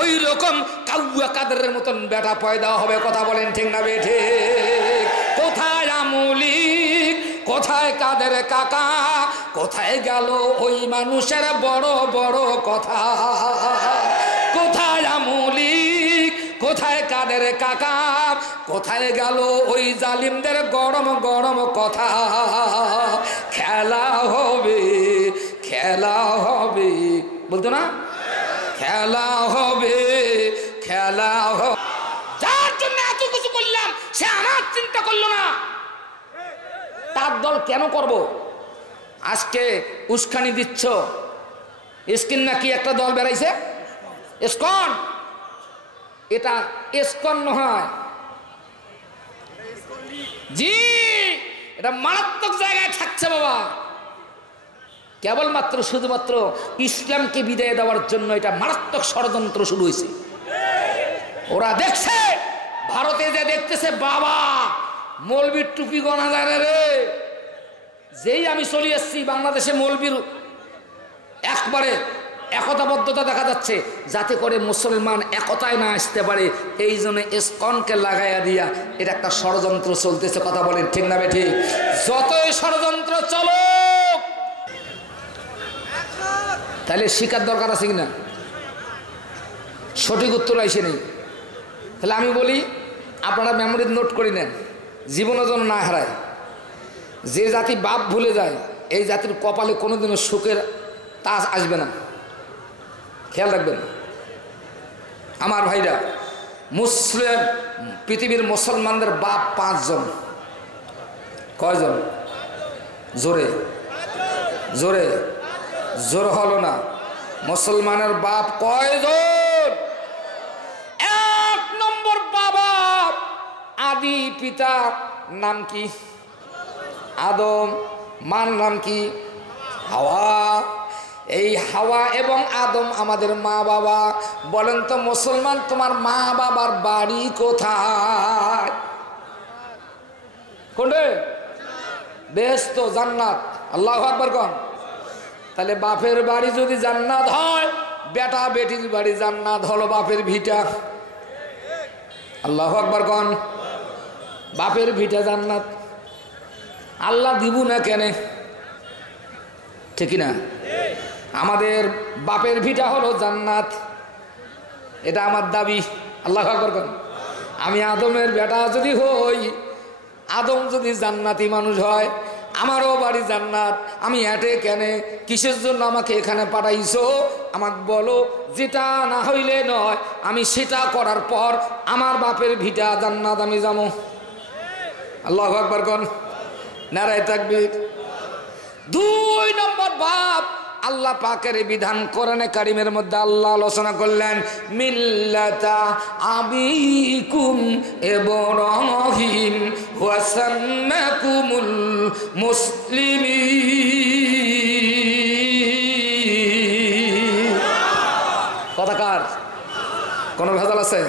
ওই রকম কাউয়া কাদেরের মতন বেটা পয়দা হবে। কথা বলেন ঠিক না বেঠে? কোথায় আমলিক, কোথায় কাদের কাকা, কোথায় গেল ওই মানুষের বড় বড় কথা? কোথায় আমলিক, কোথায় কাদের কাকা, কোথায় গেল ওই জালিমদের গরম গরম কথা? খেলা হবে, খেলা হবে, বলতো না? খেলা হবে, খেলা হবে। যার জন্য এত কিছু করলাম সে আমার চিন্তা করলো না, তার দল কেন করব? আজকে উস্কানি দিচ্ছ, ইস্কিন নাকি একটা দল বেড়াইছে, ইসকন। এটা ইসকন নয় জি, এটা মারাত্মক জায়গায় থাকছে বাবা। কেবলমাত্র শুধুমাত্র ইসলামকে বিদায় দেওয়ার জন্য এটা মারাত্মক ষড়যন্ত্র শুরু হয়েছে। ওরা দেখছে, ভারতে যে দেখতেছে বাবা মৌলবীর টুপি গনা যায় রে। যেই আমি চলে এসছি বাংলাদেশে মৌলবীর একবারে একতাবদ্ধতা দেখা যাচ্ছে, যাতে করে মুসলমান একতায় না আসতে পারে। এই জন্য ইসকনকে লাগাইয়া দিয়া এটা একটা ষড়যন্ত্র চলতেছে। কথা বলেন ঠিক না বেঠিক? যতই ষড়যন্ত্র চলো, তাহলে শিকার দরকার আছে কিনা? সঠিক উত্তর আইসে নেই। তাহলে আমি বলি আপনারা মেমোরি নোট করে নেন, জীবনের জন্য না হারায়। যে জাতি বাপ ভুলে যায় এই জাতির কপালে কোনোদিনও সুখের তাজ আসবে না, খেয়াল রাখবেন আমার ভাইরা। মুসলিম পৃথিবীর মুসলমানদের বাপ 5 জন। কয়জন? জোরে জোরে জোর হলো না। মুসলমানের বাপ কয়জন? 1 নম্বর বাবা আদি পিতা নাম কি? আদম। মার নাম কি? হাওয়া। এই হাওয়া এবং আদম আমাদের মা বাবা। বলেন তো মুসলমান, তোমার মা বাবার বাড়ি কোথায়? কোনটা? বেহেশত, জান্নাত। আল্লাহু আকবার কোন। তাহলে বাপের বাড়ি যদি জান্নাত হয়, বেটা বেটির বাড়ি জান্নাত হলো বাপের ভিটা। আল্লাহু আকবার কোন। বাপের ভিটা জান্নাত। আল্লাহ দিব না কেন? ঠিক না? আমাদের বাপের ভিটা হলো জান্নাত, এটা আমার দাবি। আল্লাহু আকবার কোন। আমি আদমের বেটা যদি হই, আদম যদি জান্নাতি মানুষ হয়, আমারও বাড়ি জান্নাত। আমি এটে কেন? কিসের জন্য আমাকে এখানে পাঠাইছো? আমাকে বলো। যেটা না হইলে নয়, আমি সেটা করার পর আমার বাপের ভিটা জান্নাত আমি যাবো। আল্লাহু আকবার কোন। নারায়ে তাকবীর। 2 নম্বর বাপ আল্লাহ পাকের বিধান কোরআনে কারিমের মধ্যে আল্লাহ আলোচনা করলেন, মিল্লাতা আবিকুম ইব্রাহিম ওয়া সাম্মাকুমুল মুসলিমিন। কথাকার কোনো ভেজাল আছে?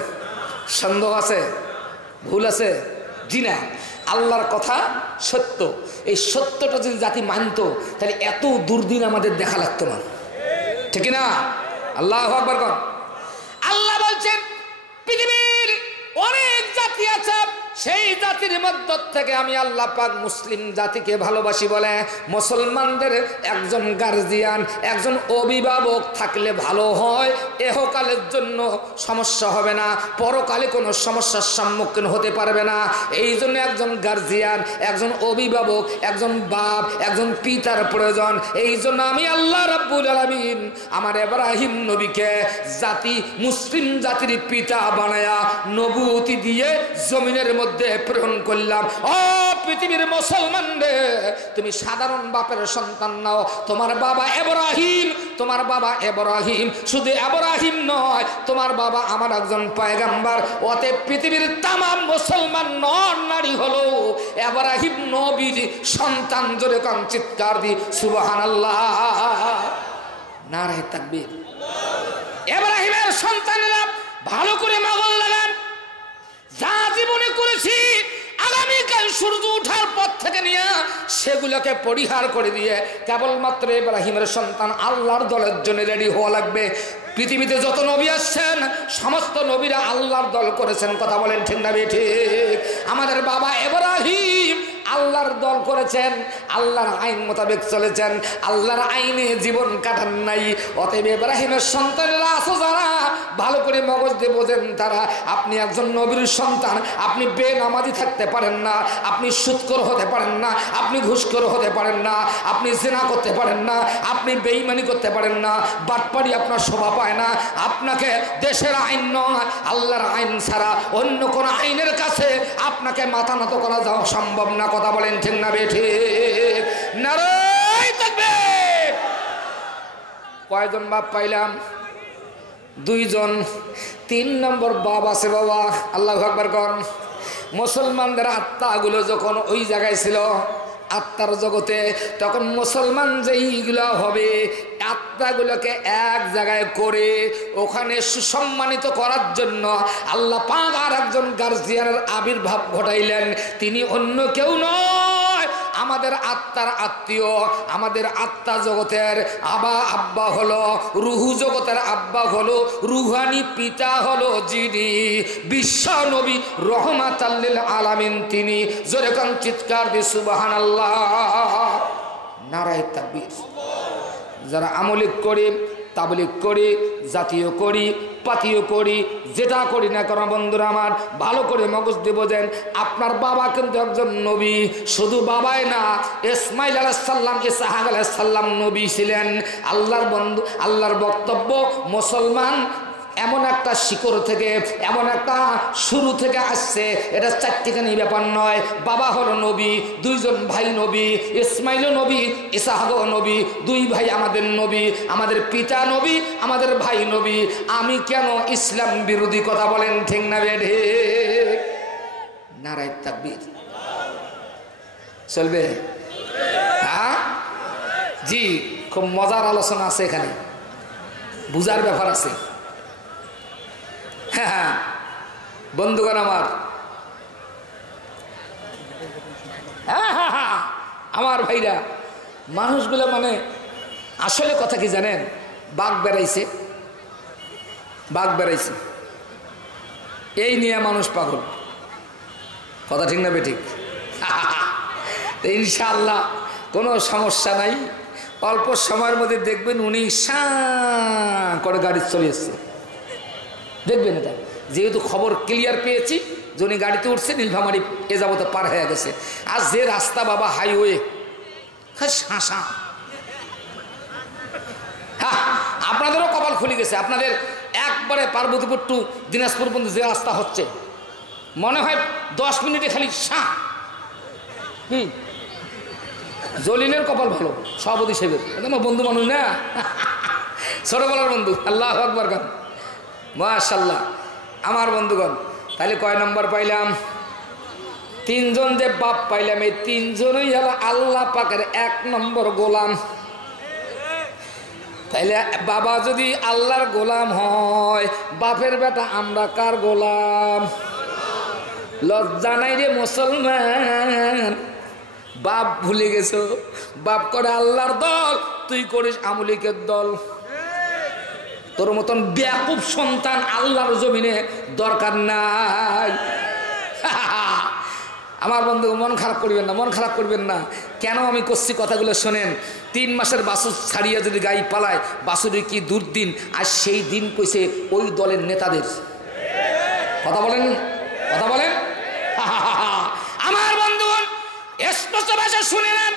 সন্দেহ আছে? ভুল আছে? জি না, আল্লাহর কথা সত্য। এই সত্যটা যদি জাতি মানত, তাহলে এত দুর্দিন আমাদের দেখা লাগতো না। ঠিক না? আল্লাহু আকবার কোন। আল্লাহ বলছেন পৃথিবীর অনেক জাতি আছে, সেই জাতির মধ্য থেকে আমি আল্লাহ পাক মুসলিম জাতিকে ভালোবাসি বলে মুসলমানদের একজন গার্জিয়ান, একজন অভিভাবক থাকলে ভালো হয়। এহকালের জন্য সমস্যা হবে না, পরকালে কোনো সমস্যার সম্মুখীন হতে পারবে না। এই জন্য একজন গার্জিয়ান, একজন অভিভাবক, একজন বাপ, একজন পিতার প্রয়োজন। এই জন্য আমি আল্লাহ রাব্বুল আলামিন আমার ইব্রাহিম নবীকে জাতি মুসলিম জাতির পিতা বানায়া নবুয়তি দিয়ে জমিনের মধ্যে প্রেরণ করলাম। ও পৃথিবীর মুসলমানদের, তুমি সাধারণ বাপের সন্তান নাও। তোমার বাবা ইব্রাহিম, তোমার বাবা ইব্রাহিম শুধু ইব্রাহিম নয়, তোমার বাবা আমার একজন পয়গম্বর। অতএব পৃথিবীর তামাম মুসলমান নর নারী হলো ইব্রাহিম নবীর সন্তান। জোরে কান চিৎকার দি সুবহানাল্লাহ, নারায়ে তাকবীর। ইব্রাহিমের সন্তানেরা ভালো করে মগজ লাগান। যা জীবনে করেছি আগামীকাল সূর্য ওঠার পর থেকে নিয়ে সেগুলোকে পরিহার করে দিয়ে কেবলমাত্র ইব্রাহিমের সন্তান আল্লাহর দলের জন্য রেডি হওয়া লাগবে। পৃথিবীতে যত নবী আসছেন সমস্ত নবীরা আল্লাহর দল করেছেন, কথা বলেন ঠিক না ঠিক? আমাদের বাবা ইব্রাহিম আল্লাহর দল করেছেন, আল্লাহর আইন মোতাবেক চলেছেন, আল্লাহর আইনে জীবন কাটান নাই। অতএব ইব্রাহিমের সন্তানেরা আছো যারা, ভালো করে মগজ দিয়ে বোঝেন তারা, আপনি একজন নবীর সন্তান, আপনি বেনামাজি থাকতে পারেন না, আপনি সুদখোর হতে পারেন না, আপনি ঘুষখোর হতে পারেন না, আপনি জিনা করতে পারেন না, আপনি বেঈমানি করতে পারেন না, বাটপাড়ি আপনার শোভা পায় না। আপনাকে দেশের আইন নয়, আল্লাহর আইন ছাড়া অন্য কোন আইনের কাছে আপনাকে মাথা নত করা যাওয়া সম্ভব না, কথা বলেন ঠিক না বেঠিক? নারায়ে তাকবীর। কয়জন বাপ পাইলাম? 2 জন। 3 নম্বর বাপ আছে বাবা, আল্লাহু আকবার কোন। মুসলমানদের আত্মাগুলো যখন ওই জায়গায় ছিল আত্মার জগতে, তখন মুসলমান যেইগুলো হবে আত্মাগুলোকে এক জায়গায় করে ওখানে সুসম্মানিত করার জন্য আল্লাহ পাক আর একজন গার্জিয়ানের আবির্ভাব ঘটাইলেন। তিনি অন্য কেউ নয়, আমাদের আত্মার আত্মীয়, আমাদের আত্মা জগতের আব্বা হলো, রুহু জগতের আব্বা হলো, রুহানি পিতা হলো যিনি বিশ্ব নবী রহমাতাল লিল আলামিন, তিনি। জোরে কান চিৎকার দিয়ে সুবহানাল্লাহ, নারায়ে তাকবীর। যারা আমলিক করি, তাবলিগ করি, জাতীয় করি, পাতীয় করি, যেটা করি না কেন বন্ধুরা আমার, ভালো করে মগজ দিয়ে বোঝেন, আপনার বাবা কিন্তু একজন নবী। শুধু বাবাই না, ইসমাইল আলাইহিস সালাম, ইসহাক আলাইহিস সালাম নবী ছিলেন। আল্লাহর বন্ধু, আল্লাহর বক্তব্য, মুসলমান এমন একটা শিকড় থেকে, এমন একটা শুরু থেকে আসছে, এটা চারটিখানি ব্যাপার নয়। বাবা হলো নবী, 2 জন ভাই নবী, ইসমাইলও নবী, ইসহাকও নবী, 2 ভাই আমাদের নবী, আমাদের পিতা নবী, আমাদের ভাই নবী। আমি কেন ইসলাম বিরোধী, কথা বলেন ঠিক না বেঠে? নারায়ে তাকবীর। চলবে? হ্যাঁ জি, খুব মজার আলোচনা আছে এখানে, বুঝার ব্যাপার আছে। হ্যাঁ বন্ধুগণ আমার, আমার ভাইরা, মানুষগুলো মানে আসলে কথা কি জানেন, বাঘ বেড়াইছে, বাঘ বেড়াইছে, এই নিয়ে মানুষ পাগল, কথা ঠিক না বেঠিক? ইনশাআল্লাহ কোনো সমস্যা নাই, অল্প সময়ের মধ্যে দেখবেন উনি সাঁ করে গাড়ি চলে এসছে, দেখবেন। এটা যেহেতু খবর ক্লিয়ার পেয়েছি যে উনি গাড়িতে উঠছে, নীলফামারী এ যাবতে পার হয়ে গেছে। আর যে রাস্তা বাবা হাইওয়ে, শাঁসা, হ্যাঁ আপনাদেরও কপাল খুলে গেছে। আপনাদের একবারে পার্বতীপুর টু দিনাজপুর পর্যন্ত যে রাস্তা হচ্ছে, মনে হয় 10 মিনিটে খালি শাঁ। জলিনের কপাল ভালো, সভাপতি সাহেবের, আমার বন্ধু মানুষ না, ছোটবেলার বন্ধু। আল্লাহু আকবার গান, মাশাআল্লাহ। আমার বন্ধুগণ, তাহলে কয় নম্বর পাইলাম? 3 জন যে বাপ পাইলাম, এই 3 জনই হলো আল্লাহ পাকের 1 নম্বর গোলাম। তাইলে বাবা যদি আল্লাহর গোলাম হয়, বাপের বেটা আমরা কার গোলাম? লজ্জা নাই রে মুসলমান, বাপ ভুলে গেছো। বাপ করে আল্লাহর দল, তুই করিস আমলিকের দল। তোর মতন বেয়াকুব সন্তান আল্লাহর জমিনে দরকার নাই। আমার বন্ধু মন খারাপ করবেন না, মন খারাপ করবেন না। কেন আমি করছি কথাগুলো শোনেন। 3 মাসের বাছুর ছাড়িয়ে যদি গাই পালায়, বাছুরের কি দুর্দিন। আর সেই দিন কইছে ওই দলের নেতাদের, কথা বলেন, কথা বলেন। আমার বন্ধুগণ, স্পষ্ট ভাষা শুনে নেন,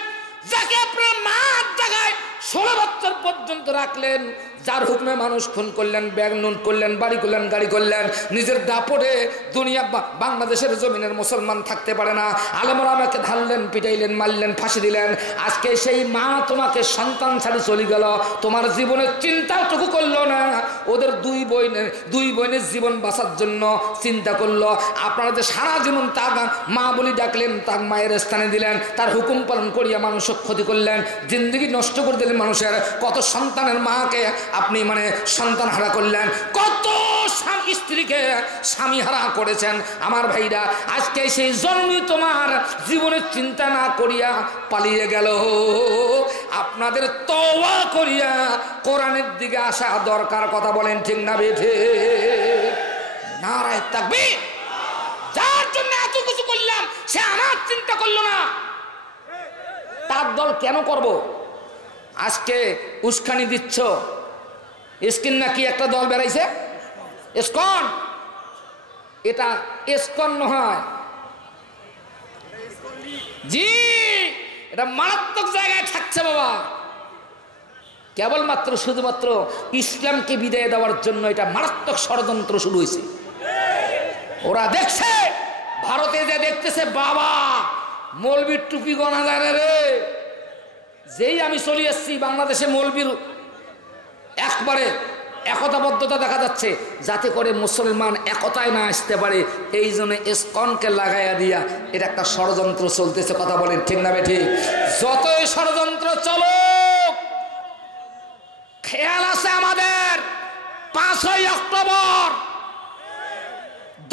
যাকে আপনার মাঠ জায়গায় 16 বছর পর্যন্ত রাখলেন, যার হুকুমে মানুষ খুন করলেন, ব্যাগ নুন করলেন, বাড়ি করলেন, গাড়ি করলেন, নিজের দাপটে দুনিয়া বাংলাদেশের জমিনের মুসলমান থাকতে পারে না। আলেমরা আমাকে ধারলেন, পিটাইলেন, মারলেন, ফাঁসি দিলেন। আজকে সেই মা তোমাকে সন্তান ছাড়ি চলে গেল, তোমার জীবনের চিন্তাটুকু করলো না। ওদের 2 বোনের জীবন বাঁচার জন্য চিন্তা করলো। আপনারা যে সারা জীবন তার মা বলি ডাকলেন, তার মায়ের স্থানে দিলেন, তার হুকুম পালন করিয়া মানুষের ক্ষতি করলেন, জিন্দগি নষ্ট করে দিলেন মানুষের। কত সন্তানের মাকে আপনি মানে সন্তান হারা করলেন, কত স্ত্রীকে স্বামী হারা করেছেন। আমার ভাইরা, আজকে সেই জন্মই তোমার জীবনের চিন্তা না করিয়া পালিয়ে গেল। আপনাদের তওবা করিয়া কোরআনের দিকে আসা দরকার, কথা বলেন ঠিক না বেঠে? নারায়ে তাকবীর। যার জন্য এত কিছু করলাম সে আমার চিন্তা করলো না, তার দল কেন করব? আজকে উস্কানি দিচ্ছ, ইস্কিন নাকি একটা দল বেরাইছে ইসকন, এটা ইসকন নয় জি, এটা মারাত্মক জায়গায় থাকছে বাবা। কেবলমাত্র শুধুমাত্র ইসলামকে বিদায় দেওয়ার জন্য এটা মারাত্মক ষড়যন্ত্র শুরু হয়েছে। ওরা দেখছে, ভারতে যে দেখতেছে বাবা মৌলবীর টুপি গনা যায় না রে। যেই আমি চলে এসছি বাংলাদেশে মৌলবীর একবারে একতাবদ্ধতা দেখা যাচ্ছে, যাতে করে মুসলমান একতায় না আসতে পারে। এই জন্য ইসকনকে লাগাইয়া দিয়া এটা একটা ষড়যন্ত্র চলতেছে। কথা বলেন ঠিক না বেঠিক? যতই ষড়যন্ত্র চলুক, খেয়াল আছে আমাদের 5ই অক্টোবর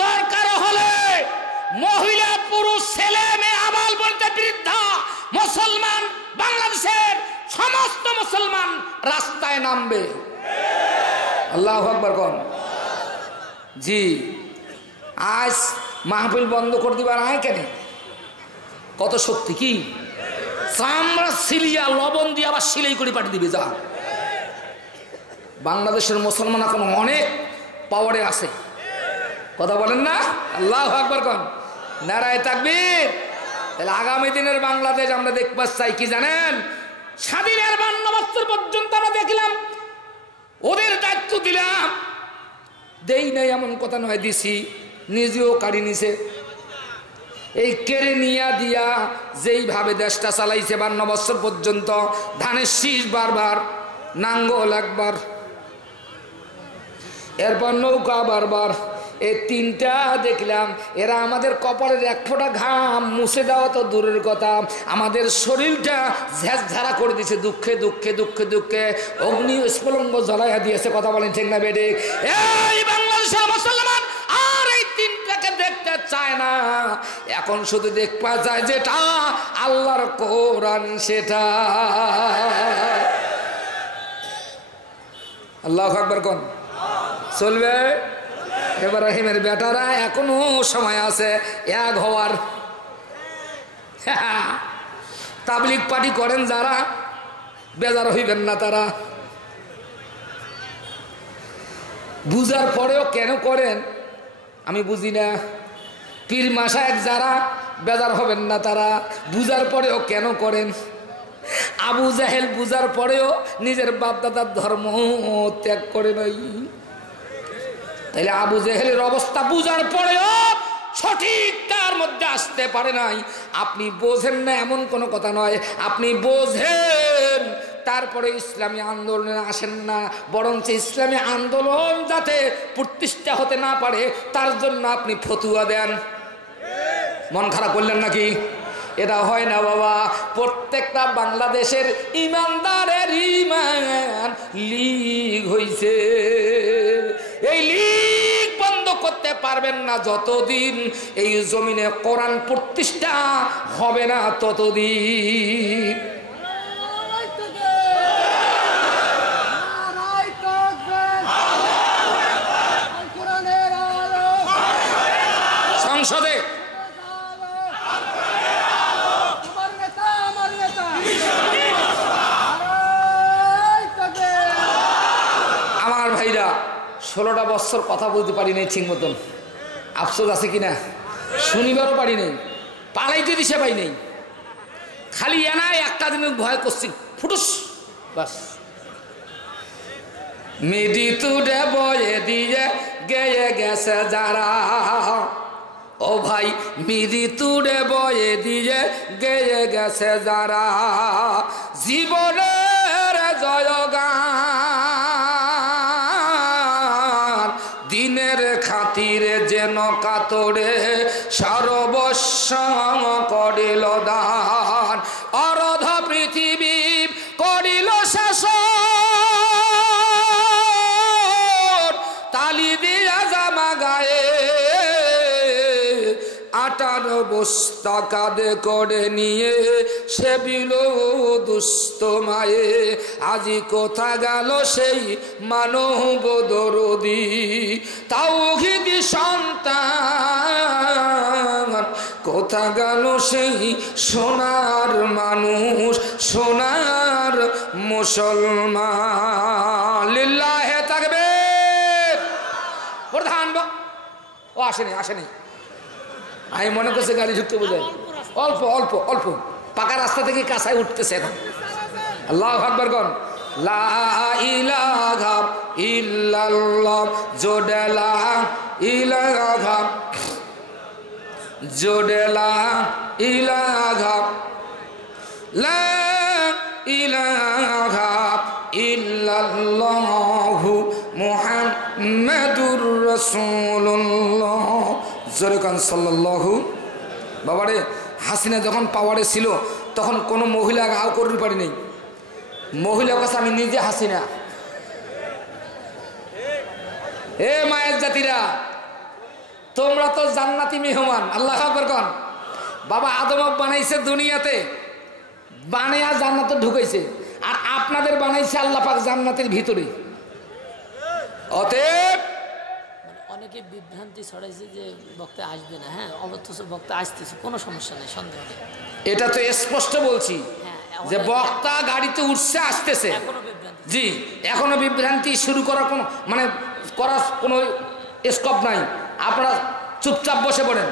দরকার হলে মহিলা পুরুষ ছেলে মেয়ে আবাল বলতে বৃদ্ধা মুসলমান বাংলাদেশের সমস্ত মুসলমান রাস্তায় নামবে। আল্লাহু আকবার কোন জি। আজ মাহফিল বন্ধ করে দিবার আয় কেন? কত শক্তি! কি চামড়া সিলিয়া লবণ দিয়ে আবার সিলাই করে পাঠিয়ে দিবে। যা বাংলাদেশের মুসলমান এখন অনেক পাওয়ারে আছে। কথা বলেন না? আল্লাহু আকবার কোন নারায়ে তাকবীর। তাহলে আগামী দিনের বাংলাদেশ আমরা দেখতে চাই কি জানেন? স্বাধীনের 52 বছর পর্যন্ত আমরা দেখলাম, ওদের দায়িত্ব দিলাম, দেই নাই এমন কথা নয়, দিছি, নিজেও কাড়ি নিছে। এই কেড়ে নিয়া দিয়া যেইভাবে দেশটা চালাইছে 52 বছর পর্যন্ত, ধানের শীষ বারবার, নাঙ্গল একবার, এরপর নৌকা বারবার, এই তিনটা দেখলাম। এরা আমাদের কপালের এক ফোঁটা ঘাম মুছে দেওয়া তো দূরের কথা, আমাদের শরীরটা ঝাঁঝাড়া করে দিয়েছে। দুঃখে দুঃখে দুঃখে দুঃখে অগ্নি স্ফুলঙ্গ জ্বলাইয়া দিয়েছে। কথা বলেন ঠিক না বেডে? এই বাংলাদেশের মুসলমান আর এই তিনটাকে দেখতে চায় না। এখন শুধু দেখবা যায় যেটা আল্লাহর কোরআন, সেটা। আল্লাহু আকবার কোন চলবে? ইব্রাহিমের বেটারা এখনো সময় আছে এক হওয়ার। তাবলীগ পার্টি করেন যারা, বেজার হইবেন না তারা। বুঝার পরেও কেন করেন আমি বুঝি না। পীর মাশায়েখ যারা, বেজার হবেন না তারা। বুঝার পরেও কেন করেন? আবু জাহেল বুঝার পরেও নিজের বাপ দাদার ধর্ম ত্যাগ করে নাই। তাইলে আবু জেহেলের অবস্থা বুঝার পরেও সঠিক তার মধ্যে আসতে পারে নাই। আপনি বোঝেন না এমন কোনো কথা নয়, আপনি বোঝেন, তারপরে ইসলামী আন্দোলনে আসেন না। বরঞ্চ ইসলামী আন্দোলন যাতে প্রতিষ্ঠা হতে না পারে তার জন্য আপনি ফতুয়া দেন। মন খারাপ করলেন নাকি? এটা হয় না বাবা। প্রত্যেকটা বাংলাদেশের ইমানদারের ইমান লীগ হইছে। এই লীগ বন্ধ করতে পারবেন না যতদিন এই জমিনে কোরআন প্রতিষ্ঠা হবে না ততদিন। সংসদে আমার ভাইরা 16টা বছর কথা বলতে পারি নাই ঠিক মতন। আফসোস আছে কিনা? শনিবারও পারি নাই, পালাইতে দিশে পাই নাই। খালি এনাই একটা দিনের ভয় করছি, ফুটুস বাস। মিডি তুডে বয়ে দিয়ে গেয়ে গেছে যারা, ও ভাই মিডি তুডে বয়ে দিয়ে গেয়ে গেছে যারা, জীবনের জয়গান দিনের খাতিরে যেন কাতরে সর্বস্ব করিল দান, অরধ পৃথিবী করিল শেষ, তালি দিয়া জামা গায়ে 18 বস্তা কাঁধে করে নিয়ে সে বিল দুস্থ মায়ে, আজি কোথা গেল সেই মানব দরদি, তাওহীদ সন্তান কোথা গেল সেই সোনার মানুষ সোনার মুসলমান লিল্লাহে তাকবীর প্রধান ও আসেনি আমি মনে করছি গাড়ি ঢুকতে বোঝায় অল্প অল্প অল্প পাকা রাস্তা থেকে কাঁচায় উঠতেছে এখন আল্লাহু আকবার কোন লা ইলাহা ইল্লাল্লাহ জোড়ে লা ইলাহা জোড়ে লা ইলাহা লা ইলাহা ইল্লাল্লাহু মুহাম্মাদুর রাসূলুল্লাহ জোরে কান সাল্লাল্লাহু বাবারে হাসিনা যখন পাওয়ারে ছিল তখন কোনো মহিলা গাও করতে পারি নাই মহিলার কাছে আমি নিজে হাসিনা এ মায়ের জাতিরা তোমরা তো জান্নাতি মেহমান আল্লাহ আকবার কোন বাবা আদম বানাইছে দুনিয়াতে বানায়া জান্নাতে ঢুকাইছে আর আপনাদের বানাইছে আল্লাহ পাক জান্নাতের ভিতরে অতএব অনেকে বিভ্রান্তি ছড়াইছে যে বক্তা আসবে না হ্যাঁ অথচ বক্তা আসতেছে কোনো সমস্যা নেই সন্দেহ নেই এটা তো স্পষ্ট বলছি যে বক্তা গাড়িতে উঠছে আসতেছে জি এখনো বিভ্রান্তি শুরু করার কোনো মানে করার কোনো স্কোপ নাই আপনারা চুপচাপ বসে পড়েন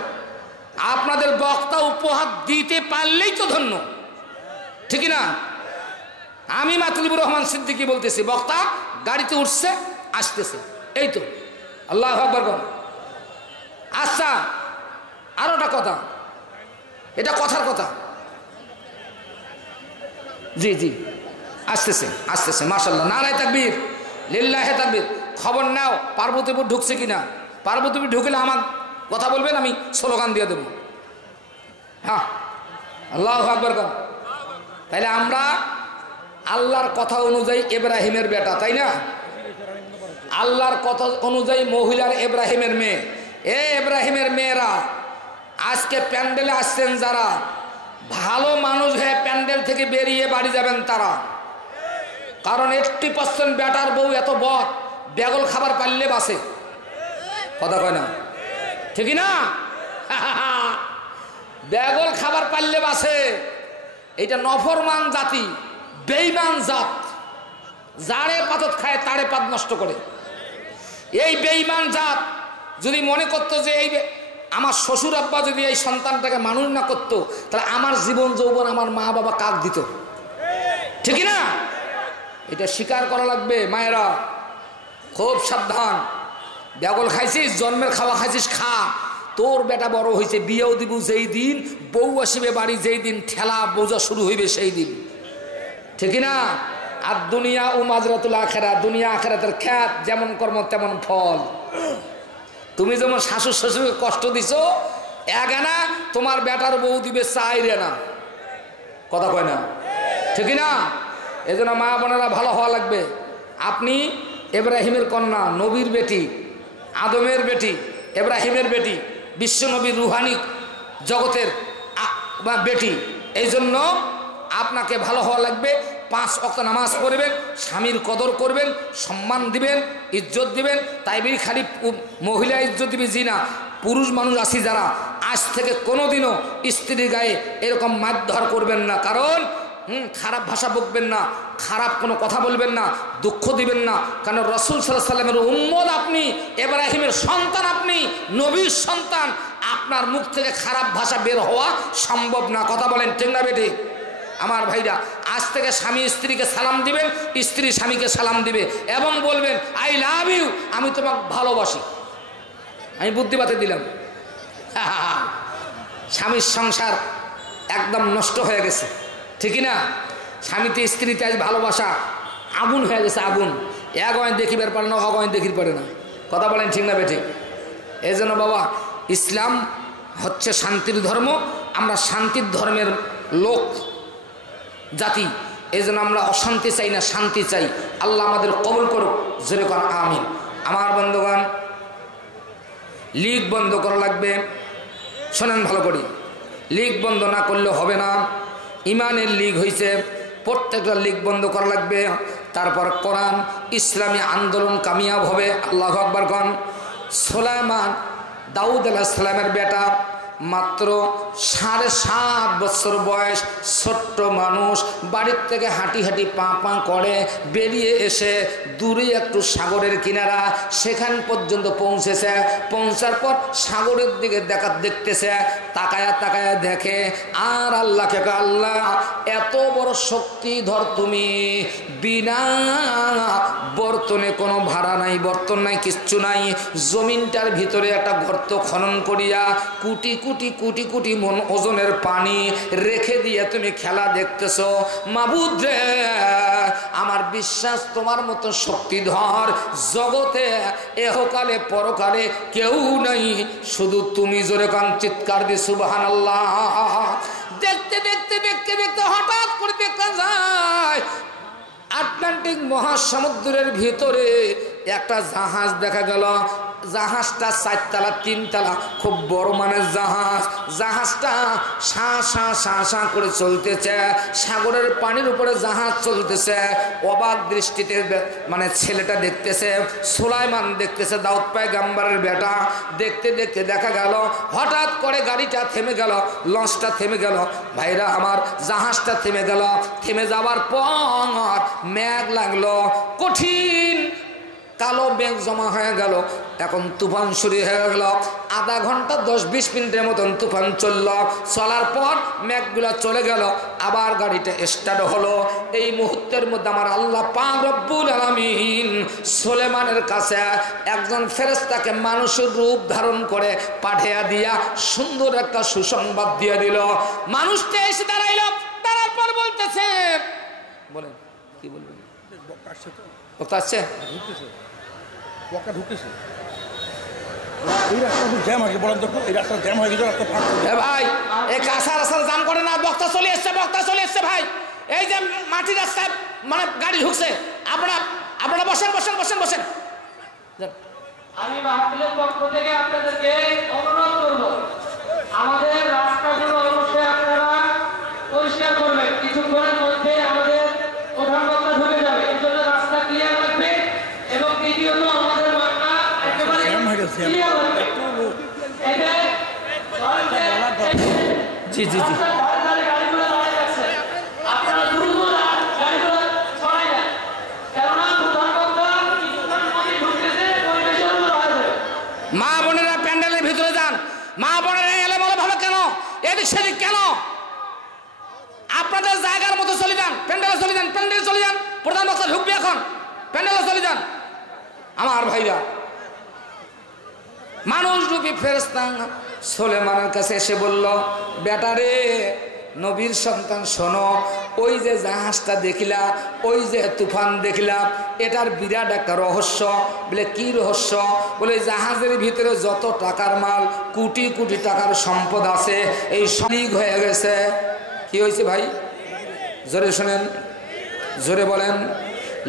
আপনাদের বক্তা উপহার দিতে পারলেই তো ধন্য ঠিক না আমি মাতলুবুর রহমান সিদ্দিকী বলতেছি বক্তা গাড়িতে উঠছে আসতেছে এই তো আল্লাহু আকবার কোন আচ্ছা আরো একটা কথা এটা কথার কথা জি জি আসতেছে মাশাআল্লাহ নারায়ে তাকবীর লিল্লাহি তাকবীর খবর নাও পার্বতীপুর ঢুকছে কিনা পার্বতীপুর ঢুকলে আমার কথা বলবেন আমি স্লোগান দিয়ে দেব হ্যাঁ আল্লাহু আকবার কোন তাইলে আমরা আল্লাহর কথা অনুযায়ী ইব্রাহিমের বেটা তাই না আল্লাহর কথা অনুযায়ী মহিলার ইব্রাহিমের মেয়ে এ ইব্রাহিমের মেয়েরা আজকে প্যান্ডেলে আসছেন যারা ভালো মানুষ হয়ে প্যান্ডেল থেকে বেরিয়ে বাড়ি যাবেন তারা কারণ 80% বেটার বউ এত বদ বেগল খাবার পারলে বাসে কথা কয় না ঠিক না বেগল খাবার পারলে বাসে এটা নফরমান জাতি বেঈমান জাত যারে পাতত খায় তারে পাত নষ্ট করে এই বেঈমান জাত যদি মনে করতো যে এই আমার শ্বশুর আব্বা যদি এই সন্তানটাকে মানুষ না করতো তাহলে আমার জীবন যৌবন আমার মা বাবা কাক দিত ঠিক না এটা স্বীকার করা লাগবে মায়েরা খুব সাবধান বেগল খাইছিস জন্মের খাওয়া খাইছিস খা তোর বেটা বড় হয়েছে বিয়েও দিব যেই দিন বউ আসিবে বাড়ি যেই দিন ঠেলা বোঝা শুরু হইবে সেই দিন ঠিক না আর দুনিয়া ও মাজরাতুল আখিরা দুনিয়া আখিরাতের খ্যাত যেমন কর্ম তেমন ফল তুমি যেমন শাশুড় শ্বশুরকে কষ্ট দিছো এক আনা তোমার বেটার বউ দিবে চাইরে না কথা কয় না ঠিক না এজন্য মা বোনেরা ভালো হওয়া লাগবে আপনি ইব্রাহিমের কন্যা নবীর বেটি আদমের বেটি ইব্রাহিমের বেটি বিশ্ব নবীর রুহানি জগতের বেটি এই জন্য আপনাকে ভালো হওয়া লাগবে 5 ওয়াক্ত নামাজ পড়বেন স্বামীর কদর করবেন সম্মান দিবেন ইজ্জত দিবেন তাইবির খালি মহিলা ইজ্জত দিবে জি না পুরুষ মানুষ আছি যারা আজ থেকে কোনোদিনও স্ত্রীর গায়ে এরকম মারধর করবেন না কারণ খারাপ ভাষা বকবেন না খারাপ কোনো কথা বলবেন না দুঃখ দিবেন না কারণ রাসূল সাল্লাল্লাহু আলাইহি সাল্লামের উম্মত আপনি ইব্রাহিমের সন্তান আপনি নবীর সন্তান আপনার মুখ থেকে খারাপ ভাষা বের হওয়া সম্ভব না কথা বলেন ঠিক না বেটি আমার ভাইরা আজ থেকে স্বামী স্ত্রীকে সালাম দিবেন স্ত্রী স্বামীকে সালাম দিবে এবং বলবেন আই লাভ ইউ আমি তোমাকে ভালোবাসি আমি বুদ্ধিবাতে দিলাম স্বামীর সংসার একদম নষ্ট হয়ে গেছে ঠিক না স্বামীতে স্ত্রীতে আজ ভালোবাসা আগুন হয়ে গেছে আগুন এক অয় দেখিবার পারে না অগয় দেখির পারে না কথা বলেন ঠিক না বেঠিক এই জন্য বাবা ইসলাম হচ্ছে শান্তির ধর্ম আমরা শান্তির ধর্মের লোক জাতি এই জন্য আমরা অশান্তি চাই না শান্তি চাই আল্লাহ আমাদের কবুল করুক যেরকম আমিন আমার বন্ধুগণ লিগ বন্ধ করা লাগবে শোনেন ভালো করে লিগ বন্ধ না করলে হবে না ইমানের লিগ হয়েছে প্রত্যেকটা লিগ বন্ধ করা লাগবে তারপর কোরআন ইসলামী আন্দোলন কামিয়াব হবে আল্লাহু আকবার গণ সুলাইমান দাউদ আলাইহিস সালামের বেটা, মাত্র 7.5 বছর বয়স, ছোট্ট মানুষ, বাড়ির থেকে হাঁটি হাঁটি পা পা করে বেরিয়ে এসে দূরে একটু সাগরের কিনারা, সেখান পর্যন্ত পৌঁছেছে। পৌঁছার পর সাগরের দিকে দেখতেছে, তাকায়া তাকায়া দেখে, আর আল্লাহকে, আল্লাহ এত বড় শক্তিধর তুমি, বিনা বর্তনে কোনো ভাড়া নাই, বর্তন নাই, কিচ্ছু নাই, জমিনটার ভিতরে একটা গর্ত খনন করিয়া কোটি কোটি কোটি কোটি মন ওজনের পানি রেখে দিয়ে তুমি খেলা দেখতেছো। মাবুদ রে, আমার বিশ্বাস তোমার মতো শক্তিধর জগতে এহকালে পরকালে কেউ নাই, শুধু তুমি। জোরে কান চিৎকার দিয়ে সুবহানাল্লাহ। দেখতে দেখতে দেখতে দেখতে হঠাৎ করে দেখা যায় আটলান্টিক মহাসমুদ্রের ভিতরে একটা জাহাজ দেখা গেল। জাহাজটা 4 তলা 3 তলা, খুব বড় মানের জাহাজ। জাহাজটা শা শা শা শা করে চলতেছে, সাগরের পানির উপরে জাহাজ চলতেছে। অবাক দৃষ্টিতে মানে ছেলেটা দেখতেছে, সুলাইমান দেখতেছে, দাউদ পয়গম্বরের বেটা। দেখতে দেখতে দেখা গেল হঠাৎ করে গাড়িটা থেমে গেল, লঞ্চটা থেমে গেল। ভাইরা আমার, জাহাজটা থেমে গেল। থেমে যাওয়ার পর মেঘ লাগলো, কঠিন কালো মেঘ জমা হয়ে গেল। এখন তুফান শুরু হয়ে গেল। আধা ঘন্টা 10-20 মিনিটের মতন তুফান চলল। চলার পর মেঘগুলা চলে গেল, আবার গাড়িটা স্টার্ট হলো। এই মুহূর্তের মধ্যে আমার আল্লাহ পাক রব্বুল আলামিন সুলাইমানের কাছে একজন ফেরেশতাকে মানুষের রূপ ধারণ করে পাঠিয়ে দিয়া সুন্দর একটা সুসংবাদ দিয়ে দিল। মানুষটা এসে দাঁড়াইল, দাঁড়ার পর বলতেছে, বলেন কি বলবেন? বক্তা আসছে, বক্তা ঢুকতেছে। এই রাস্তা জ্যাম আছে, বলেন তো, এই রাস্তা জ্যাম হয়ে গেছে, রাস্তা ফাঁকা। ভাই এই কাঁচা রাস্তা জাম করে না, বক্তা চলে এসছে, বক্তা চলে এসছে ভাই। এই যে মাটির রাস্তায় মানে গাড়ি ঢুকছে, আপনারা বসেন বসেন বসেন বসেন। আমি মাহফিলের পক্ষ থেকে আপনাদেরকে অনুরোধ করব, আমাদের রাস্তাগুলো অবশ্যই আপনারা পরিষ্কার করবেন। কিছুক্ষণের মধ্যে আমাদের প্রধান বক্তা ঢুকে যাবে, এর জন্য রাস্তা ক্লিয়ার রাখবে। এবং দ্বিতীয়ত আমাদের মাঠটা একেবারে ক্লিয়ার রাখবে। জি জি জি, গাড়িগুলো দাঁড়িয়ে যাচ্ছে, আপনারা দ্রুত গাড়িগুলো ছড়াই দেন, কেননা প্রধান বক্তা কিছুক্ষণের মধ্যে ঢুকতেছে, পরিবেশের উপর আসবে। মা বোনেরা প্যান্ডেলের ভিতরে যান। মা বোনেরা এলে বলো ভালো কেন, এদিক সেদিক কেন? আপনাদের জায়গার মতো চলে যান, প্যান্ডেলে চলে যান, প্যান্ডেলে চলে যান। প্রধান বক্তা ঢুকবে এখন, প্যান্ডেলে চলে যান। আমার ভাইরা, মানুষ রূপী ফেরেশতা সুলাইমানের কাছে এসে বলল, বেটারে, নবীর সন্তান শোনো, ওই যে জাহাজটা দেখিলা, ওই যে তুফান দেখিলা, এটার বিরাট একটা রহস্য। বলে কি রহস্য? বলে জাহাজের ভিতরে যত টাকার মাল, কোটি কোটি টাকার সম্পদ আছে, এই লিক হয়ে গেছে। কি হয়েছে ভাই? জোরে শোনেন, জোরে বলেন।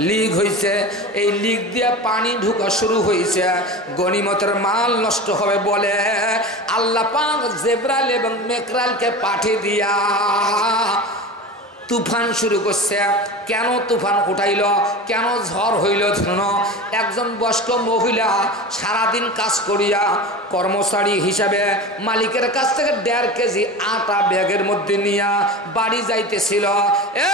লিক হয়েছে। এই লিক দিয়ে পানি ঢুকা শুরু হয়েছে, গনিমতের মাল নষ্ট হবে বলে আল্লাহ পাক জিবরাইল এবং মিকাইলকে পাঠিয়ে দিয়া তুফান শুরু করছে। কেন তুফান উঠাইল, কেন ঝড় হইল? শোনো, একজন বয়স্ক মহিলা সারাদিন কাজ করিয়া কর্মচারী হিসাবে মালিকের কাছ থেকে 1.5 কেজি আটা ব্যাগের মধ্যে নিয়া বাড়ি যাইতেছিল। এ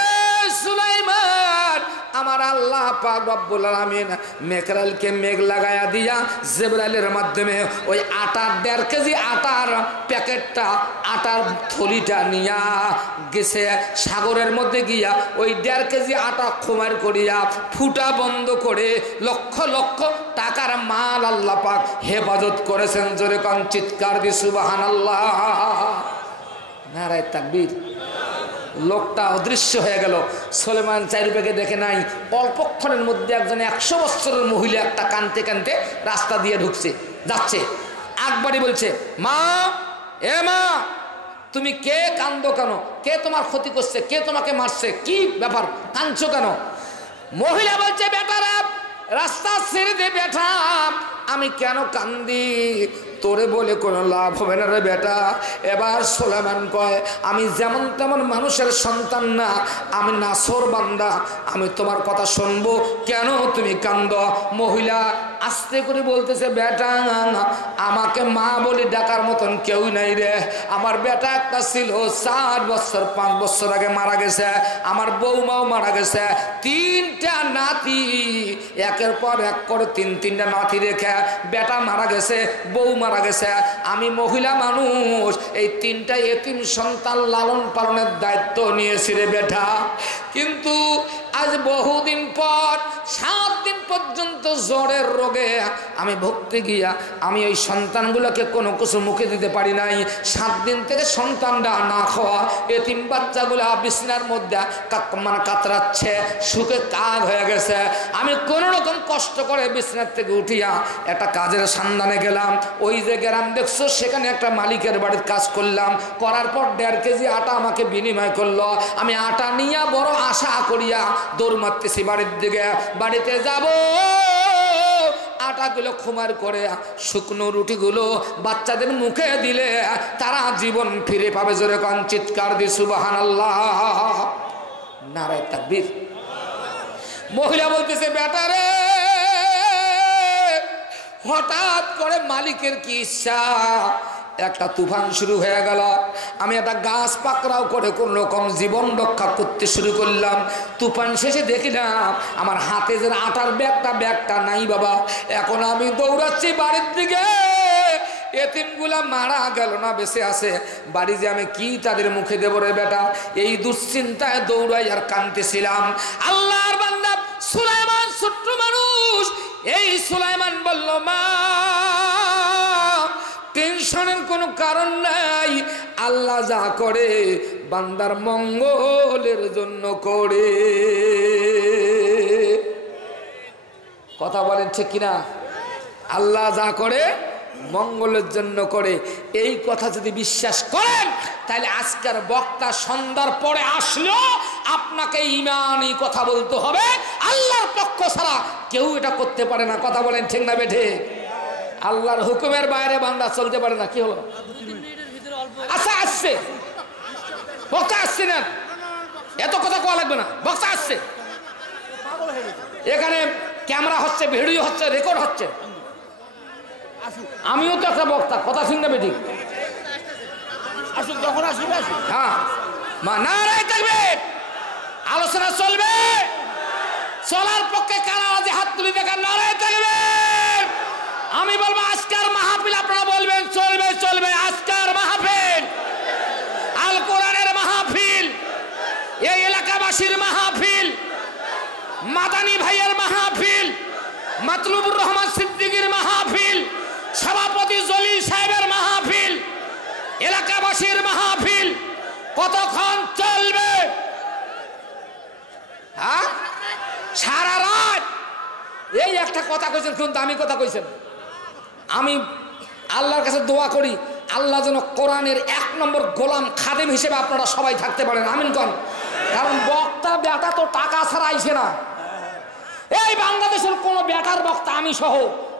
সুলাইমান, আমার আল্লাহ পাক রব্বুল আলামিন মিকাইলকে মেঘ লাগায়া দিয়া জিবরাইলের মাধ্যমে ওই আটার 1.5 কেজি আটার প্যাকেটটা, আটার থলিটা নিয়া গেছে সাগরের মধ্যে গিয়া ওই 1.5 কেজি আটা খোমার করিয়া ফুটা বন্ধ করে লক্ষ লক্ষ টাকার মাল আল্লাহ পাক হেফাজত করেছেন। জোরে কান চিৎকার দিয়ে সুবহানাল্লাহ, নারায়ে তাকবীর। লোকটা অদৃশ্য হয়ে গেল। সুলাইমান চারিপাশে দেখে নাই, অল্পক্ষণের মধ্যে একজন 100 বছরের মহিলা একটা কানতে কানতে রাস্তা দিয়ে ঢুকছে, যাচ্ছে। একবারই বলছে, মা, এ মা, তুমি কে? কান্দো কেন? কে তোমার ক্ষতি করছে? কে তোমাকে মারছে? কি ব্যাপার, কাঁদছো কেন? মহিলা বলছে, বেটারা, রাস্তা ছেড়ে দে বেটা। আমি কেন কান্দি? তোরে বলে কোনো লাভ হবে না রে বেটা। এবার সুলাইমান কয়, আমি যেমন তেমন মানুষের সন্তান না, আমি নাছর বান্দা, আমি তোমার কথা শুনবো, কেন তুমি কান্দো? মহিলা আস্তে করে বলতেছে, বেটা আমাকে মা বলে ডাকার মতন কেউ নাই রে। আমার বেটা একটা ছিল 4 বছর 5 বছর আগে মারা গেছে, আমার বৌমাও মারা গেছে, 3টা নাতি একের পর এক করে 3টা নাতি রেখে বেটা মারা গেছে, বউ মারা গেছে। আমি মহিলা মানুষ, এই 3টা এতিম সন্তান লালন পালনের দায়িত্ব নিয়েছি রে বেটা। কিন্তু আজ বহুদিন পর 7 দিন পর্যন্ত জ্বরের রোগে আমি ভুগতে গিয়া আমি ওই সন্তানগুলোকে কোনো কিছু মুখে দিতে পারি নাই। 7 দিন থেকে সন্তানরা না খাওয়া এতিম বাচ্চাগুলা বিছানার মধ্যে কাতরাচ্ছে, সুখে কাগ হয়ে গেছে। আমি কোনো রকম কষ্ট করে বিছানার থেকে উঠিয়া একটা কাজের সন্ধানে গেলাম। ওই যে গ্রাম দেখছো, সেখানে একটা মালিকের বাড়ির কাজ করলাম, করার পর 1.5 কেজি আটা আমাকে বিনিময় করলো। আমি আটা নিয়ে বড় আশা করিয়া দৌড় মারতেছি বাড়ির দিকে। বাড়িতে যাব, আটাগুলো খুমার করে শুকনো রুটিগুলো বাচ্চাদের মুখে দিলে তারা জীবন ফিরে পাবে। জোরে কান চিৎকার দি সুবহানাল্লাহ, নারায়ে তাকবীর। মহিলা বলতেছে, বেটা রে হঠাৎ করে মালিকের কি ইচ্ছা, একটা তুফান শুরু হয়ে গেল। আমি একটা গাছ পাকড়াও করে কোন রকম জীবন রক্ষা করতে শুরু করলাম। তুফান শেষে দেখলাম আমার হাতে যে আটার ব্যাগটা নাই বাবা। এখন আমি দৌড়াচ্ছি বাড়ির দিকে, এতিমগুলা মারা গেল না, বেঁচে আছে। বাড়ি যে আমি কি তাদের মুখে দেব রে বেটা, এই দুশ্চিন্তায় দৌড়াই আর কাঁদতেছিলাম। আল্লাহর বান্দা সুলাইমান ছোট্ট মানুষ, এই সুলাইমান বলল, মা টেনশনের কোনো কারণ নাই, আল্লাহ যা করে বান্দার মঙ্গলের জন্য করে। কথা বলেন ঠিক কিনা? আল্লাহ যা করে মঙ্গলের জন্য করে। এই কথা যদি বিশ্বাস করেন, তাহলে আজকের বক্তা সন্ধ্যার পরে আসলেও আপনাকে ঈমানি কথা বলতে হবে। আল্লাহর পক্ষ ছাড়া কেউ এটা করতে পারে না। কথা বলেন ঠিক না বেঠে? আল্লাহর হুকুমের বাইরে বান্দা চলতে পারে না। কি হলো? আচ্ছা আসছে বক্তা, আসছে না, এত কথা কোয়া লাগবে না, বক্তা আসছে। এখানে ক্যামেরা হচ্ছে, ভিডিও হচ্ছে, রেকর্ড হচ্ছে। আমিও তো একটা বক্তা, কথা শুনতে বেঠিক। হ্যাঁ মা নারায়ে তাকবীর, আলোচনা চলবে। চলার পক্ষে কারা রাজি হাত তুলে দেখান, নারায়ে তাকবীর। আমি বলবো আজকের মাহফিল আপনারা বলবেন চলবে চলবে। আজকের মাহফিল আল কোরআনের মাহফিল, এই এলাকাবাসীর মাহফিল, মাদানী ভাইয়ের মাহফিল, মাতলুবুর রহমান সিদ্দিকীর মাহফিল, সভাপতি জলিল সাহেবের মাহফিল, এলাকাবাসীর মাহফিল কতক্ষণ চলবে? হ্যাঁ, সারা রাত। এই একটা কথা কইছেন, কোন দামি কথা কইছেন। আমি আল্লাহর কাছে দোয়া করি, আল্লাহ যেন কোরআনের 1 নম্বর গোলাম খাদেম হিসেবে আপনারা সবাই থাকতে পারেন। আমিন কোন। কারণ বক্তা বেটা তো টাকা ছাড়া আইছে না। এই বাংলাদেশের কোন বেটার বক্তা আমি সহ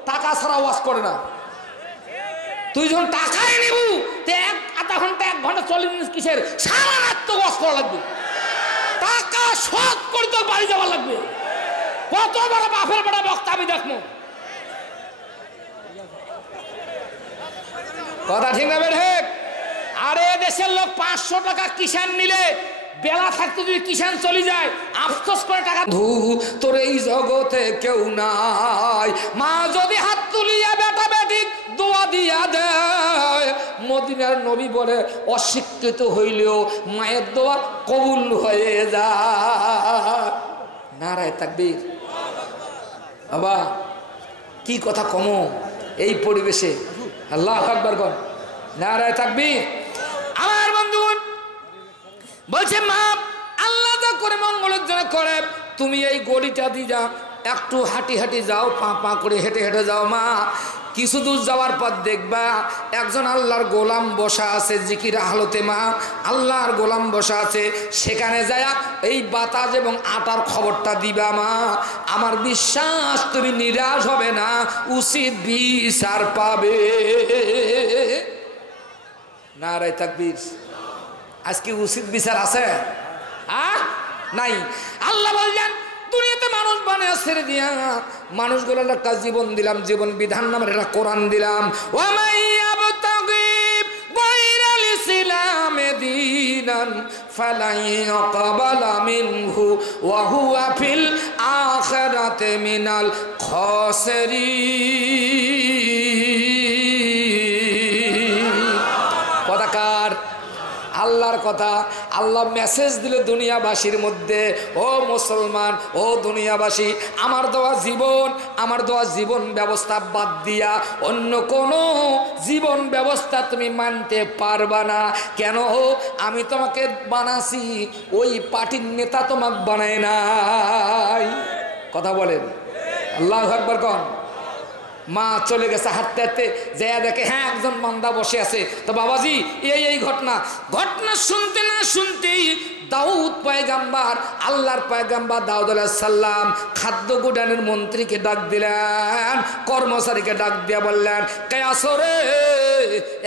টাকা ছাড়া ওয়াজ করে না। তুই যখন টাকাই নিবু, আধা ঘন্টা 1 ঘন্টা 40 মিনিট কিসের, সারা রাত তো ওয়াজ করা লাগবে। টাকা শোধ করে তো বাড়ি যাওয়া লাগবে। কত বড় বাপের বড় বক্তা আমি দেখবো। কথা ঠিক না বেঠে? আরে দেশের লোক 500 টাকা কিষান নিলে বেলা থাকতে যদি কিষান চলে যায়, আফসোস করে টাকা তোর এই জগতে কেউ নাই। মা যদি হাত তুলিয়া বেটা বেটি দোয়া দিয়া দেয়, মদিনার নবী বলে অশিক্ষিত হইলেও মায়ের দোয়া কবুল হয়ে যায়। নারায়ে তাকবীর। বাবা কি কথা কমো এই পরিবেশে। আল্লাহু আকবার বল, নারায়ে তাকবীর। আমার বন্ধুগণ বলছে, মা আল্লাহ যা করে মঙ্গলের জন্য করে। তুমি এই গলিটা দিয়ে যা, একটু হাঁটি হাঁটি যাও, পা পা করে হেঁটে হেঁটে যাও। মা কিছু দূর যাওয়ার পর দেখবা একজন আল্লাহর গোলাম বসা আছে জিকির হালতে। মা আল্লাহর গোলাম বসা আছে, সেখানে যায় এই বাতাস এবং আটার খবরটা দিবা। মা আমার বিশ্বাস তুমি নিরাশ হবে না, উচিত বিচার পাবে। নারায়ে তাকবীর। আজকে উচিত বিচার আছে? নাই। আল্লাহ বললেন দুনিয়াতে মানুষ বানিয়ে ছেড়ে দিয়া মানুষগুলোর একটা জীবন দিলাম, জীবন বিধান নামের একটা কোরআন দিলাম। দীনান ফালাই ইয়াকবালা মিনহু ওয়া হুয়া ফিল আখিরাতি মিনাল খাসিরিন। কথাকার আল্লাহর কথা। আল্লাহ মেসেজ দিলে দুনিয়াবাসীর মধ্যে, ও মুসলমান, ও দুনিয়াবাসী, আমার দেওয়া জীবন ব্যবস্থা বাদ দিয়া অন্য কোনো জীবন ব্যবস্থা তুমি মানতে পারবা না। কেন? আমি তোমাকে বানাছি, ওই পার্টির নেতা তোমাকে বানায় নাই। কথা বলেন আল্লাহু আকবার কোন। মা চলে গেছে হাঁটতে হাঁটতে, যে দেখে হ্যাঁ একজন বান্দা বসে আছে। তো বাবাজি এই ঘটনা শুনতে না শুনতেই দাউদ পয়গাম্বার, আল্লাহর পয়গাম্বার দাউদ আলাইহিস সালাম খাদ্য গুদানের মন্ত্রীকে ডাক দিলেন, কর্মচারীকে ডাক দিয়ে বললেন, কে আসো রে,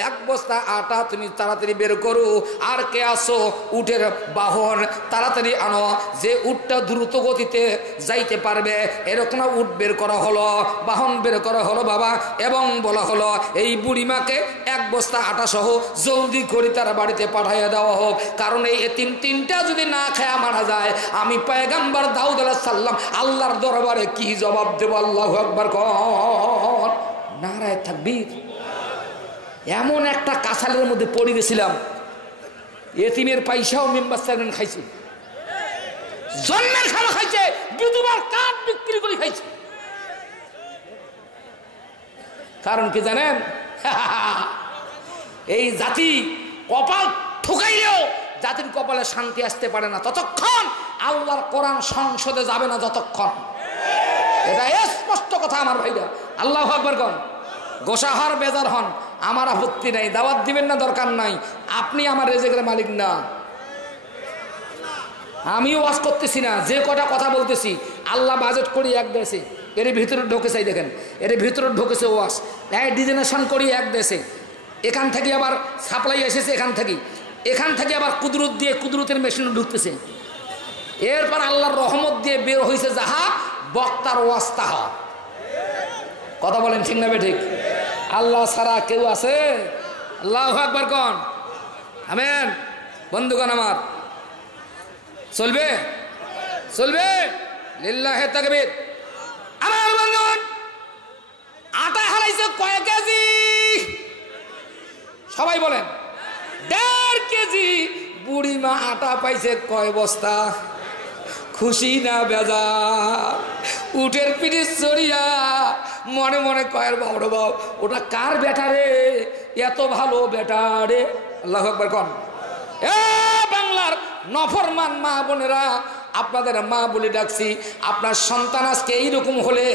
এক বস্তা আটা তুমি তাড়াতাড়ি বের করো, আর কে আসো উটের বাহন তাড়াতাড়ি আনো, যে উটটা দ্রুত গতিতে যাইতে পারবে এরকম উট বের করা হলো, বাহন বের করা হলো বাবা। এবং বলা হলো এই বুড়িমাকে এক বস্তা আটা সহ জলদি করে তারা বাড়িতে পাঠাইয়া দেওয়া হোক, কারণ এই তিনটা যদি না খায়া মারা যায় আমি পয়গম্বর দাউদ আলাইহিস সালাম আল্লাহর দরবারে কি জবাব দেব? আল্লাহু আকবার কোন। নারায়ে তাকবীর। এমন একটা কাঁচালের মধ্যে পড়ে গেছিলাম, এতিমের পয়সাও মেম্বার চেয়ারম্যান খাইছে, জন্মের খাওয়া খাইছে, বিধবার কাঠ বিক্রি করে খাইছে। কারণ কি জানেন? এই জাতি কপাল ঠুকাইলেও জাতির কপালে শান্তি আসতে পারে না ততক্ষণ, আল্লাহর কোরআন সংসদে যাবে না যতক্ষণ। এটা স্পষ্ট কথা আমার ভাইরা। আল্লাহু আকবার কোন। গোসা হন বেজার হন, আমার আপত্তি নাই, দাওয়াত দিবেন না দরকার নাই, আপনি আমার রেজেকের মালিক না। আমিও ওয়াজ করতেছি না, যে কটা কথা বলতেছি আল্লাহ বাজেট করি এক দেশে, এর ভিতরে ঢোকেছে, দেখেন এর ভিতরে ঢোকেছে ওয়াজ, ডিজেনেশন করি এক দেশে, এখান থেকে আবার সাপ্লাই এসেছে, এখান থেকে আবার কুদরত দিয়ে কুদরতের মেশিন ঢুকতেছে, এরপর আল্লাহর রহমত দিয়ে বের হয়েছে যাহা, বক্তার ওয়াজ তাহা। কথা বলেন ঠিক না বেঠিক? আল্লাহ ছাড়া কেউ আছে? আল্লাহু আকবার কোন। আমেন। বন্ধুগণ আমার, চলবে লিল্লাহে তাকবীর। আমার বন্ধুগণ, আটা হারাইছে কয় কেজি? সবাই বলেন। 1.5 কেজি। বুড়িমা আটা পাইছে কয় বস্তা? খুশি না বেজার? উটের পিঠে চড়িয়া মনে মনে কয়ের বাবরে বাব, ওটা কার বেটা রে, এত ভালো বেটা রে। আল্লাহু আকবার কোন। এ বাংলার নফরমান মা বোনেরা, আপনাদের মা বলে ডাকছি, আপনার সন্তান আজকে এইরকম হলে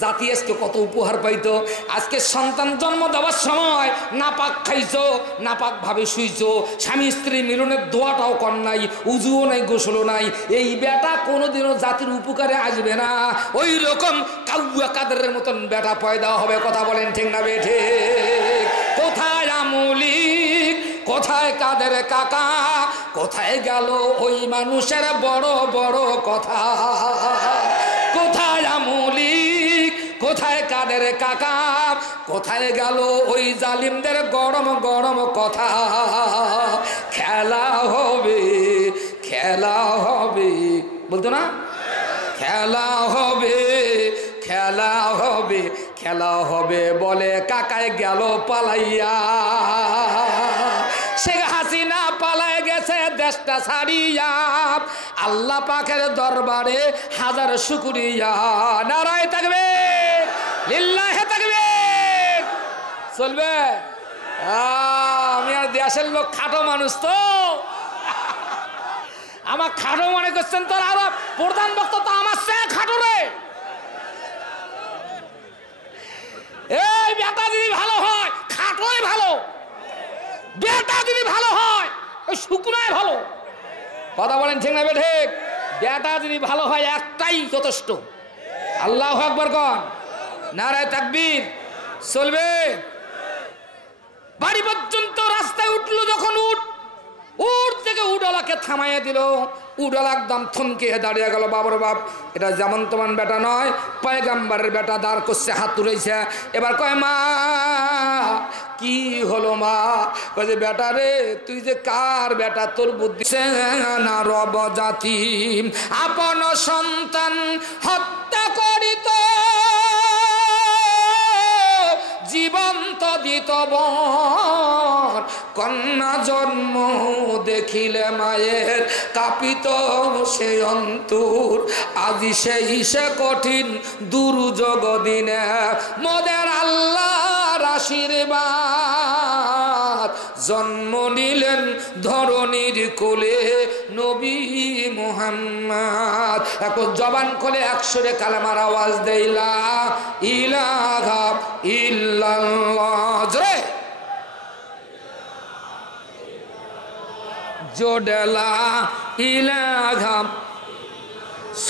জাতি আজকে কত উপহার পাইতো। আজকে সন্তান জন্ম দেওয়ার সময় নাপাক খাইছো, নাপাক ভাবে শুইছো, স্বামী স্ত্রী মিলনের দোয়াটাও কর নাই, উজুও নাই, গোসলও নাই, এই বেটা কোনোদিনও জাতির উপকারে আসবে না। ওই রকম কাউয়া কাদের মতন বেটা পয়দা হবে। কথা বলেন ঠিক না বেঠে? কোথায় আমলিক, কোথায় কাদের কাকা, কোথায় গেল ওই মানুষের বড় বড় কথা? কোথায় আমলিক, কোথায় কাদের কাকা, কোথায় গেল ওই জালিমদের গরম গরম কথা? খেলা হবে বলতো না? খেলা হবে বলে কাকায় গেল পালাইয়া। শেখ হাসিনা পালায় গেছে দেশটা ছাড়িয়া, আল্লাহ পাকের দরবারে হাজার শুকরিয়া। নারায়ে তাকবীর, লিল্লাহে তাকবীর। চলবে? আমি আর দেশের লোক, খাটো মানুষ তো, আমার খাটো মনে করছেন তোর? আরো প্রধান বক্তা তো আমার চেয়ে খাটো রে। এই বেটা যদি ভালো হয়, খাটোই ভালো। বেটা যদি ভালো হয়, ওই শুকনাই ভালো। কথা বলেন ঠিক না বেঠিক? বেটা যদি ভালো হয় একটাই যথেষ্ট। আল্লাহু আকবার কোন। নারায়ে তাকবীর। চলবে? বাড়ি পর্যন্ত রাস্তায় উঠলো যখন, উঠ থেকে উডওয়ালাকে থামাইয়া দিল। উড়াল একদম থমকে দাঁড়িয়ে গেল। বাবার বাপ, এটা যেমন তেমন বেটা নয়, পয়গাম্বরের বেটা। দাঁড় করছে, হাত তুলেছে। এবার কয়, মা কি হলো মা? কয়ে, বেটা রে, তুই যে কার বেটা? তোর বুদ্ধি না রব জাতি আপন সন্তান হত্যা করিত, জীবন্ত দিত বর, কন্যা জন্ম দেখিলে মায়ের কাঁপিত সে অন্তর, আজি সেই সে কঠিন দুর্যোগ দিনে মোদের আল্লাহর আশীর্বাদ, জন্ম নিলেন ধরণীর কোলে নবী মুহাম্মদ। এখন জবান খোলে 100 কালেমার আওয়াজ দেই, লা ইলাহা ইল্লাল্লাহ। জোরে জোরে লা ইলাহা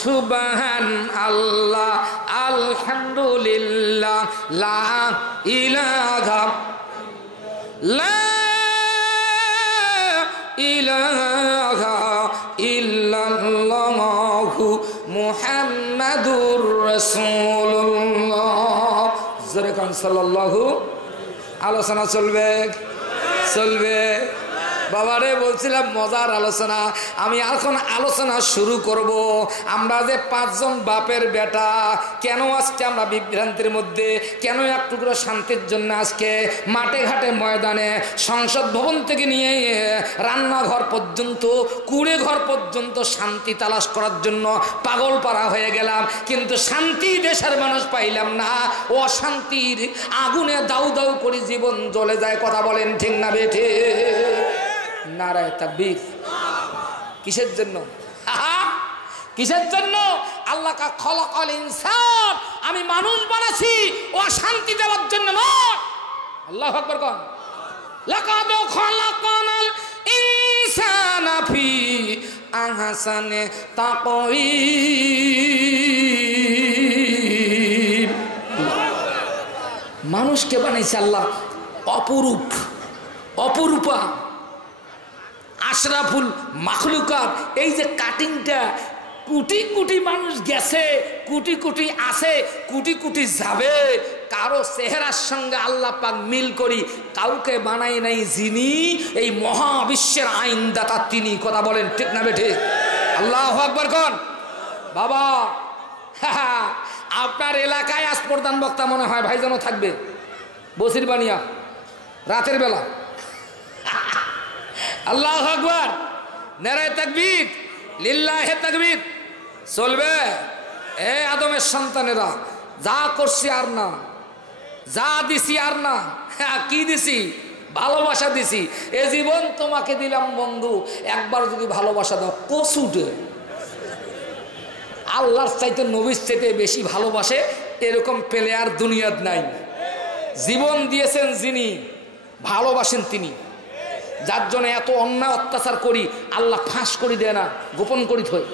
সুবহান আল্লাহ আলহামদুলিল্লাহ লা ইলাহা লা ইলাহা ইল্লাল্লাহু মুহাম্মাদুর রাসূলুল্লাহ। জোরে কান সাল্লাল্লাহু। আলোচনা চলবে চলবে। বাবারে বলছিলাম মজার আলোচনা। আমি এখন আলোচনা শুরু করব। আমরা যে 5 জন বাপের বেটা, কেন আজকে আমরা বিভ্রান্তির মধ্যে, কেন এক টুকরো শান্তির জন্য আজকে মাঠে ঘাটে ময়দানে সংসদ ভবন থেকে নিয়ে রান্নাঘর পর্যন্ত, কুড়ে ঘর পর্যন্ত শান্তি তালাশ করার জন্য পাগল পাড়া হয়ে গেলাম, কিন্তু শান্তি দেশের মানুষ পাইলাম না। অশান্তির আগুনে দাউ দাউ করে জীবন জ্বলে যায়। কথা বলেন ঠিক না বেঠে? নারায়ে তাকবীর। কিসের জন্য? কিসের জন্য? আল্লাহ কা খলাকাল ইনসান, আমি মানুষ বানাইছি অশান্তি দেওয়ার জন্য নয়। আল্লাহু আকবার কোন। লাকাদ খলাকানাল ইনসানা ফি আহসানি তাকওয়িম। মানুষকে বানাইছে আল্লাহ অপরূপ, অপরূপা, আশরাফুল মাখলুকাত। এই যে কাটিংটা, কোটি কোটি মানুষ গেছে, কোটি কোটি আছে, কোটি কোটি যাবে, কারো চেহারার সঙ্গে আল্লাহ পাক মিল করি কাউকে বানাই নাই, যিনি এই মহাবিশ্বের আইনদাতা তিনি। কথা বলেন ঠিক না বেঠে? আল্লাহু আকবার কোন। বাবা আপনার এলাকায় আজ প্রধান বক্তা মনে হয় ভাইজানও থাকবে, বসির বানিয়া রাতের বেলা। আল্লাহু আকবার, নারায়ে তাকবীর, লিল্লাহি তাকবীর। চলবে? এ আদমের সন্তানেরা, যা করছি আর না, যা দিছি আর না। কি দিছি? ভালোবাসা দিছি। এ জীবন তোমাকে দিলাম বন্ধু, একবার যদি ভালোবাসা দাও কসুটে। আল্লাহর চাইতে নবীর চাইতে বেশি ভালোবাসে এরকম প্লেয়ার দুনিয়াত নাই। জীবন দিয়েছেন যিনি, ভালোবাসেন তিনি। যার জন্য এত অন্যায় অত্যাচার করি আল্লাহ ফাঁস করে দেয় না, গোপন করি থই।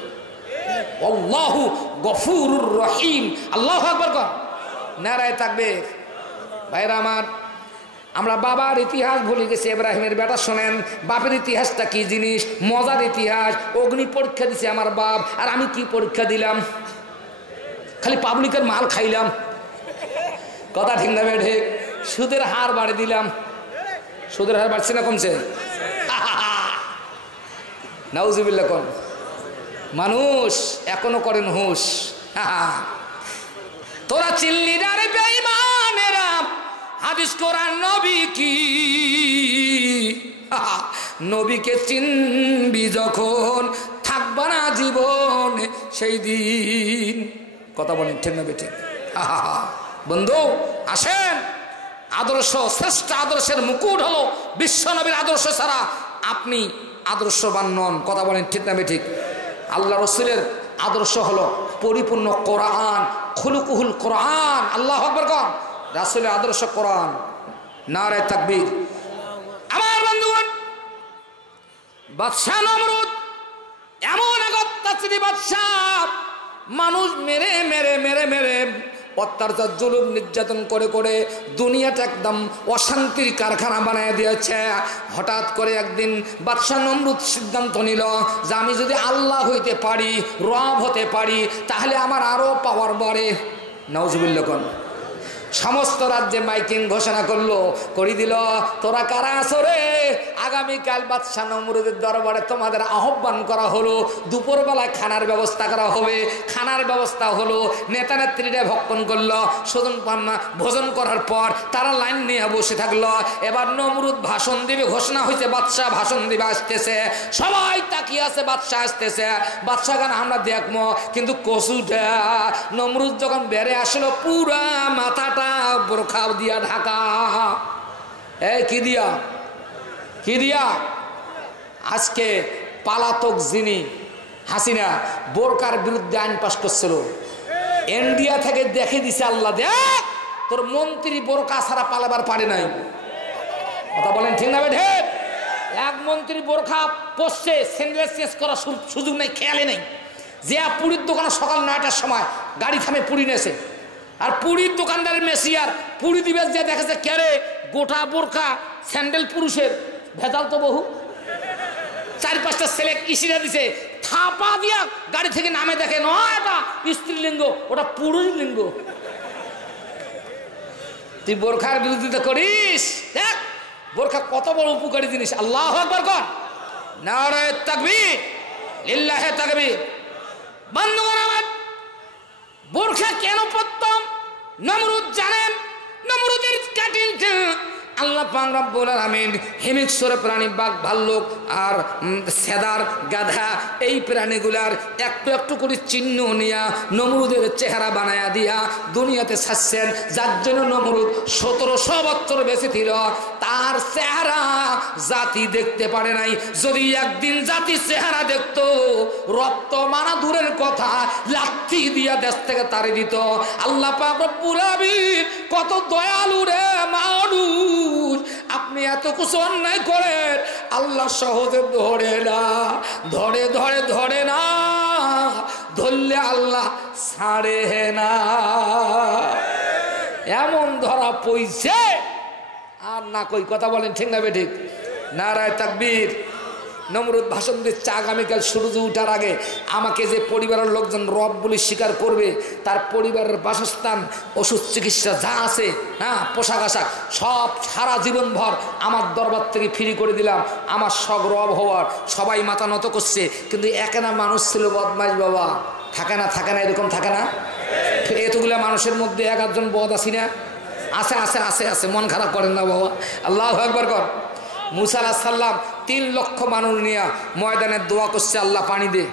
আল্লাহু গফুরুর রহিম। আল্লাহু আকবার কোন। নারায়ে তাকবীর। ভাইরা আমার, আমরা বাবার ইতিহাস ভুলে গেছি। ইব্রাহিমের বেটা শোনেন, বাপের ইতিহাসটা কি জিনিস, মজার ইতিহাস। অগ্নি পরীক্ষা দিছে আমার বাপ, আর আমি কি পরীক্ষা দিলাম? খালি পাবলিকের মাল খাইলাম। কথা ঠিক না বেঠে? সুদের হার বাড়ি দিলাম। সুদের হার বাড়ছে না কমছে? নাউজুবিল্লাহ কোন। মানুষ এখনো করেন হুঁশ। তোরা চিল্লি না রে বেঈমানেরা, হাদিস কোরআন নবী কি? নবীকে চিনবি যখন, থাকবা না জীবন সেই দিন। কথা বলেন ঠিক না বেঠিক? বন্ধু আসেন, আদর্শ, শ্রেষ্ঠ আদর্শের মুকুট হলো বিশ্ব নবীর আদর্শ ছাড়া আপনি আদর্শবান নন। কথা বলেন ঠিক না বেঠিক? আল্লাহ রসুলের আদর্শ হলো পরিপূর্ণ কোরআন, খুলুকুহুল কোরআন। আল্লাহু আকবার কোন। রাসূলের আদর্শ কোরআন। নারায়ে তাকবীর। আমার বন্ধুগণ, বাদশাহ নমরুদ এমন এক অত্যাচারী বাদশাহ, মানুষ মেরে মেরে মেরে মেরে অত্যাচার জুলুম নির্যাতন করে করে দুনিয়াটা একদম অশান্তির কারখানা বানিয়ে দিয়েছে। হঠাৎ করে একদিন বাদশাহ নমরুদ সিদ্ধান্ত নিল যে আমি যদি আল্লাহ হইতে পারি, রব হতে পারি, তাহলে আমার আরও পাওয়ার বাড়ে। নাউজুবিল্লাহ। সমস্ত রাজ্যে মাইকিং ঘোষণা করলো, করে দিল, তোরা কারা আছো রে? আগামীকাল বাদশাহ নমরুদের দরবারে তোমাদের আহ্বান করা হলো, দুপুরবেলায় খানার ব্যবস্থা করা হবে। খানার ব্যবস্থা হলো, নেতা নেত্রীরা ভক্ষণ করলো, স্বজন ভোজন করার পর তারা লাইন নিয়ে বসে থাকলো। এবার নমরুদ ভাষণ দিবে, ঘোষণা হয়েছে বাদশাহ ভাষণ দিবে, আসতেছে। সবাই তাকিয়ে আছে, বাদশাহ আসতেছে। বাদশাহ গান আমরা দেখবো, কিন্তু কসুটা নমরুদ যখন বেড়ে আসলো পুরা মাথাটা বোরখা দিয়া ঢাকা। কি দিয়া? কি দিয়া? আজকে পালাতক যিনি হাসিনা বোরকার বিরুদ্ধে আইন পাশ করছিল, ইন্ডিয়া থেকে দেখে দিছে আল্লাহ, দেখ তোর মন্ত্রী বোরকা ছাড়া পালাবার পারে নাই। কথা বলেন ঠিক না বেঠে? এক মন্ত্রী বোরখা পরছে, স্যান্ডেল চেঞ্জ করার সুযোগ নেই, খেয়ালে নেই। যে পুরীর দোকানে সকাল 9টার সময় গাড়ি থামে পুরী নেছে, আর পুরীর দোকানদারের মেসিয়ার পুরী দিবস যে দেখেছে কেরে গোটা বোরখা স্যান্ডেল পুরুষের ভেজাল তো বহু। 4-5টা ছেলে ইসিরা দিছে, থাপা দিয়া গাড়ি থেকে নামে দেখে নয় এটা স্ত্রীলিঙ্গ, ওটা পুরুষ লিঙ্গ। তুই বোরখার বিরোধিতা করিস? দেখ বোরখা কত বড় উপকারী জিনিস। আল্লাহু আকবার কর, নারায়ে তাকবীর, লিল্লাহি তাকবীর। বন্ধুগণ আমার, বোরখা কেন পরতাম? নমরুদ জানেন, নমরুদের কাটিংটা আল্লাহ পাক রব্বুল আলামিন হিংস্র প্রাণী, বাঘ, ভাল্লুক আর সেদার, গাধা, এই প্রাণীগুলার একটু একটু করে চিহ্ন নিয়া নমরুদের চেহারা বানায়া দিয়া দুনিয়াতে ছাড়ছেন। যার জন্য নমরুদ 1700 বছর বেঁচে ছিল। তার চেহারা জাতি দেখতে পারে নাই। যদি একদিন জাতি চেহারা দেখতো, রক্ত মানা দূরের কথা, লাথি দিয়া দেশ থেকে তাড়িয়ে দিত। আল্লাহ পাক রব্বুল আলামিন কত দয়ালু রে মানুষ। আপনি এত কিছু অন্যায় করেন, আল্লাহ সহজে ধরে না, ধরে না, ধরলে আল্লাহ ছাড়ে না। এমন ধরা পইছে আর না কই। কথা বলেন ঠিক না বেঠিক? নারায়ে তাকবীর। নমরুদ ভাষণ দিচ্ছে, আগামীকাল সূর্য উঠার আগে আমাকে যে পরিবারের লোকজন রব বলে স্বীকার করবে, তার পরিবারের বাসস্থান, ওষুধ, চিকিৎসা যা আছে, হ্যাঁ, পোশাক আশাক সব সারা জীবনভর আমার দরবার থেকে ফ্রি করে দিলাম। আমার শখ রব হওয়ার। সবাই মাথা নত করছে, কিন্তু একেনা মানুষ ছিল বদমাইশ বাবা। থাকে না এরকম থাকে না? এতগুলা মানুষের মধ্যে 1-8 জন বদ আছি না? আছে। মন খারাপ করেন না বাবা, আল্লাহু আকবার কর। মুসা আলাইহিস সালাম 3 লক্ষ মানুষ নিয়ে ময়দানে দোয়া করছে, আল্লাহ পানি দে।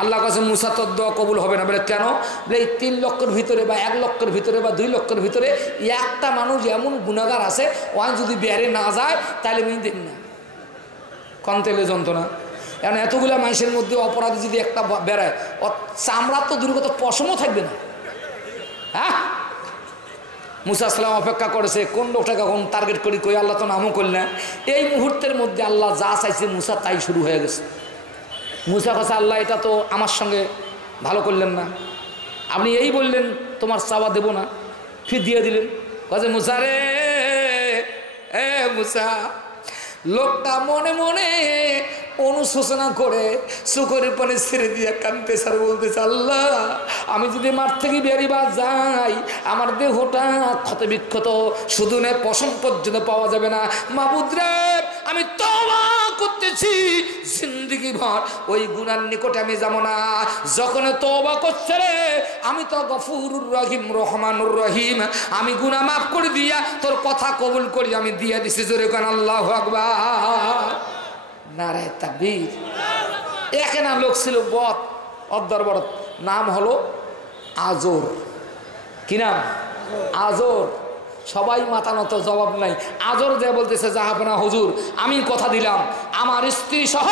আল্লাহ কাছে মুসা তোর দোয়া কবুল হবে না। বলে কেন? বলে এই 3 লক্ষের ভিতরে বা 1 লক্ষের ভিতরে বা 2 লক্ষের ভিতরে একটা মানুষ এমন গুনাহগার আছে, ওয়ান যদি বেড়ে না যায় তাহলে আমি দেন না। কন্তেলে যন্ত্রণা। এখন এতগুলা মানুষের মধ্যে অপরাধী যদি একটা বেড়ায়, চামড়ার তো দুর্গত পশমও থাকবে না। হ্যাঁ, মুসা সালাম অপেক্ষা করেছে কোন লোকটাকে কোন টার্গেট করি, কই আল্লাহ তো নামও করল না। এই মুহূর্তের মধ্যে আল্লাহ যা চাইছে মুসা তাই শুরু হয়ে গেছে। মুসা কাছে, আল্লাহ এটা তো আমার সঙ্গে ভালো করলেন না, আপনি এই বললেন তোমার চাওয়া দেব না, ফির দিয়ে দিলেন। কাজে মুসা রে, মুসা, লোকটা মনে মনে অনুশোচনা করে চোখের পানি ছেড়ে দিয়ে কাঁদতেছে আর বলতেছে, আল্লাহ আমি যদি মাঠ থেকে বেরিয়ে যাই, আমার দেহটা ক্ষত বিক্ষত, শুধু না পশম পর্যন্ত পাওয়া যাবে না। মাবুদ রে, আমি তওবা করতেছি, জিন্দেগি ভর ওই গুনার নিকটে আমি যাব না। যখন তওবা করছে রে, আমি তো গফুরুর রহিম, রহমানুর রহিম, আমি গুনাহ মাফ করে দিয়া তোর কথা কবুল করি আমি দিয়ে দিছি। জোরে কোন আল্লাহু আকবার, নারায়ে তাকবীর। এখানে লোক ছিল বদ, অদ্দরবর, নাম হলো আজর। কি নাম? আজর। সবাই মাথা নত, জবাব নাই। আজর যে বলতেছে, জাহাপনা হুজুর, আমি কথা দিলাম আমার স্ত্রী সহ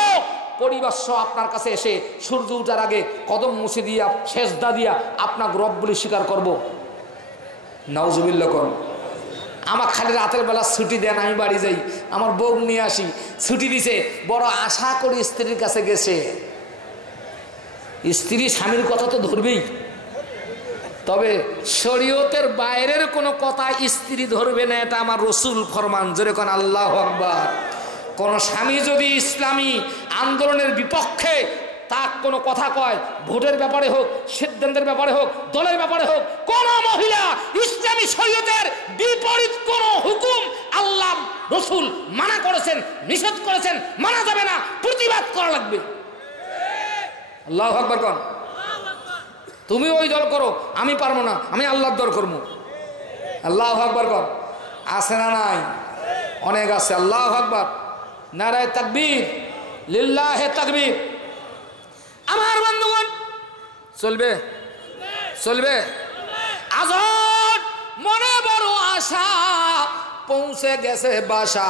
পরিবার সহ আপনার কাছে এসে সূর্য উঠার আগে কদম মুছে দিয়া সেজদা দিয়া আপনার রব বলে স্বীকার করবো। নাউজুবিল্লাহ কর। আমার খালি রাতের বেলা ছুটি দেন, আমি বাড়ি যাই, আমার বউ নিয়ে আসি। ছুটি দিছে, বড় আশা করে স্ত্রীর কাছে গেছে। স্ত্রী স্বামীর কথা তো ধরবেই, তবে শরীয়তের বাইরের কোনো কথা স্ত্রী ধরবে না, এটা আমার রসুল ফরমান। জোরে কোন আল্লাহু আকবার। কোন স্বামী যদি ইসলামী আন্দোলনের বিপক্ষে তার কোনো কথা কয়, ভোটের ব্যাপারে হোক, সিদ্ধান্তের ব্যাপারে হোক, দলের ব্যাপারে হোক, কোন মহিলা ইসলামী শরীয়তের বিপরীত কোন হুকুম আল্লাহ রসুল মানা করেছেন, নিষেধ করেছেন, মানা যাবে না, প্রতিবাদ করা লাগবে। আল্লাহু আকবার কোন। তুমি ওই দল করো, আমি পারবো না, আমি আল্লাহর দল করবো। আল্লাহু আকবার কোন। আছে না নাই? অনেক আছে। আল্লাহু আকবার, নারায়ে তাকবীর, লিল্লাহে তাকবীর। আমার বন্ধুগণ, চলবে চলবে। আজর মনে বড় আশা, পৌঁছে গেছে বাসা,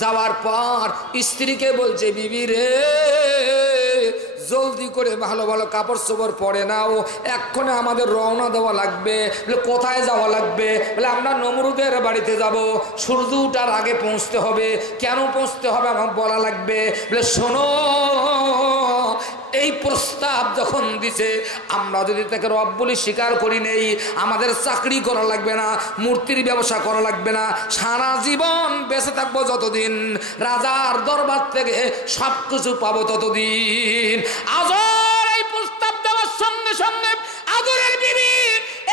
যাওয়ার পর স্ত্রীকে বলছে, বিবি রে জলদি করে ভালো ভালো কাপড় চোপড় পরে নাও, এক্ষণে আমাদের রওনা দেওয়া লাগবে। বলে কোথায় যাওয়া লাগবে? বলে আমরা নমরুদের বাড়িতে যাব, সূর্য ওঠার আগে পৌঁছতে হবে। কেন পৌঁছতে হবে আমার বলা লাগবে। বলে শোনো, এই প্রস্তাব যখন দিছে, আমরা যদি তাকে রব বলে স্বীকার করি নেই, আমাদের চাকরি করা লাগবে না, মূর্তির ব্যবসা করা লাগবে না, সারা জীবন বেঁচে থাকবো যতদিন, রাজার দরবার থেকে সব কিছু পাবো ততদিন। আজর এই প্রস্তাব দেওয়ার সঙ্গে সঙ্গে আজরের বিবি,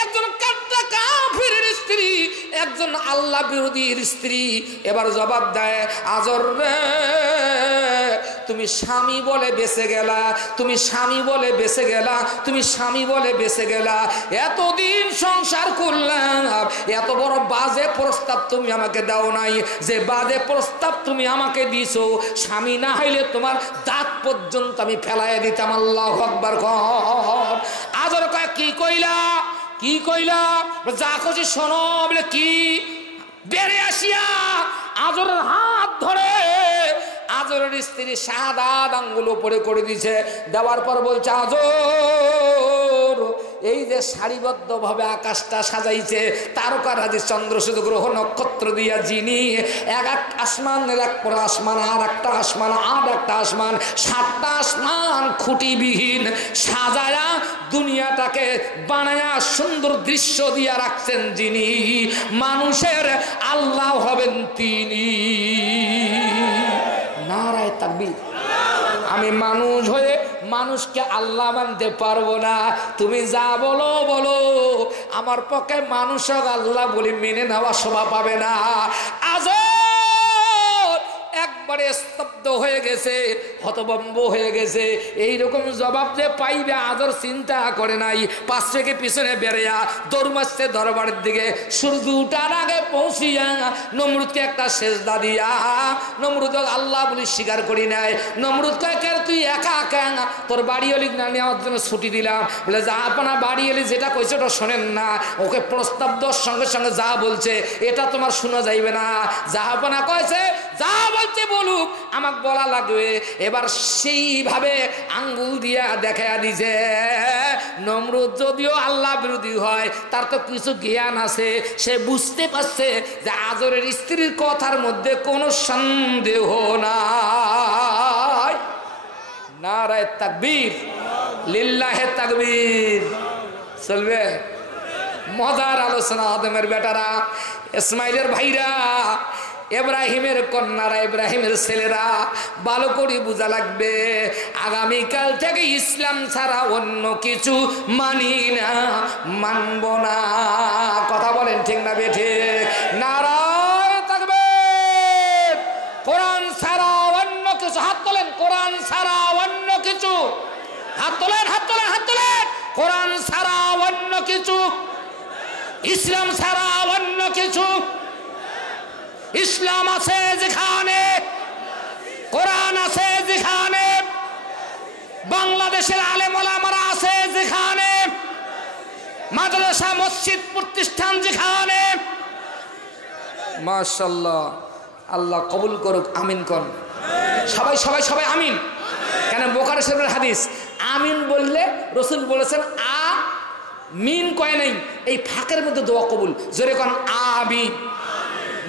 একজন কাট্টা কাফিরের স্ত্রী, একজন আল্লাহ বিরোধীর স্ত্রী, এবার জবাব দেয়, আজর রে তুমি স্বামী বলে বেঁচে গেলা, তুমি স্বামী বলে বেঁচে গেলা, তুমি স্বামী বলে বেঁচে গেলা। এতদিন সংসার করলাম, এত বড় বাজে প্রস্তাব তুমি আমাকে দাও নাই। যে বাজে প্রস্তাব তুমি আমাকে দিছো, স্বামী না হইলে তোমার দাঁত পর্যন্ত আমি ফেলাইয়া দিতাম। আল্লাহু আকবার। আজর কয়, কি কইলা কি কইলা? যা কইছি শোনো। বলে কি? বেড়ে আসিয়া আজরের হাত ধরে আজরের স্ত্রী সাদা আঙ্গুল উপরে করে দিছে। দেওয়ার পর বলছে, আজর এই যে সারিবদ্ধ ভাবে আকাশটা সাজাইছে, তারকারাজি চন্দ্র শুধু গ্রহ নক্ষত্র দিয়া, যিনি এক এক আসমানের এক পর আসমান, আর একটা আসমান, আর একটা আসমান, 7টা আসমান খুঁটিবিহীন সাজায়া দুনিয়াটাকে বানায়া সুন্দর দৃশ্য দিয়া রাখছেন, যিনি মানুষের আল্লাহ হবেন তিনি। নারায়ে তাকবীর। আমি মানুষ হয়ে মানুষকে আল্লাহ মানতে পারবো না। তুমি যা বলো বলো, আমার পক্ষে মানুষ আল্লাহ বলে মেনে নেওয়া শোভা পাবে না। আজ একবারে স্তব্ধ হয়ে গেছে, হতভম্ব হয়ে গেছে। এইরকম জবাব যে পাইবে আজর চিন্তা করে নাই। পাশ থেকে পিছনে বেড়েয়া দৌড় মারছে দরবারের দিকে। সূর্য উঠার আগে পৌঁছিয়া নমরুদকে একটা সেজদা দিয়া, নমরুদ আল্লাহ বলে স্বীকার করি নাই। নমরুদ কয়, কে তুই একা একা? তোর বাড়ি এলি না নেওয়ার জন্য ছুটি দিলাম। বলে যা আপনা বাড়ি এলি যেটা কইছে ওটা শোনেন না, ওকে প্রস্তাব দেওয়ার সঙ্গে সঙ্গে যা বলছে এটা তোমার শোনা যাইবে না। যা আপনা কয়েছে যা বলছে বলুক, আমাকে বলা লাগবে। এবার সেইভাবে আঙ্গুল দিয়া দেখা দিছে। নমরুদ যদিও আল্লাহ বিরোধী হয়, তার তো কিছু জ্ঞান আছে, সে বুঝতে পারছে যে আজরের স্ত্রীর কথার মধ্যে কোনো সন্দেহ নাই। নারায়ে তাকবীর, লিল্লাহে তাকবীর। চলবে মজার আলোচনা। আদমের বেটারা, ইসমাইলের ভাইরা, ইব্রাহিমের কন্যারা, ইব্রাহিমের ছেলেরা, ভালো করে বোঝা লাগবে, আগামীকাল থেকে ইসলাম ছাড়া অন্য কিছু মানি না, মানব না। কথা বলেন ঠিক না বেঠিক? নারায়ে তাকবীর। কোরআন ছাড়া অন্য কিছু, হাত তোলেন, কোরআন ছাড়া অন্য কিছু, হাত তোলেন, হাত তোলেন, হাত তোলেন। কোরআন ছাড়া অন্য কিছু, ইসলাম ছাড়া অন্য কিছু। ইসলাম আছে যেখানে, কোরআন আছে যেখানে, বাংলাদেশের আলেম ওলামারা আছে যেখানে, মাদ্রাসা মসজিদ প্রতিষ্ঠান যেখানে, মাশাআল্লাহ, আল্লাহ কবুল করুক। আমিন কোন সবাই, সবাই, সবাই আমিন। কেন? বুখারী শরীফের হাদিস, আমিন বললে রসুল বলেছেন আমিন কয় নাই, এই ফাঁকের মধ্যে দোয়া কবুল। জোরে কোন আমিন।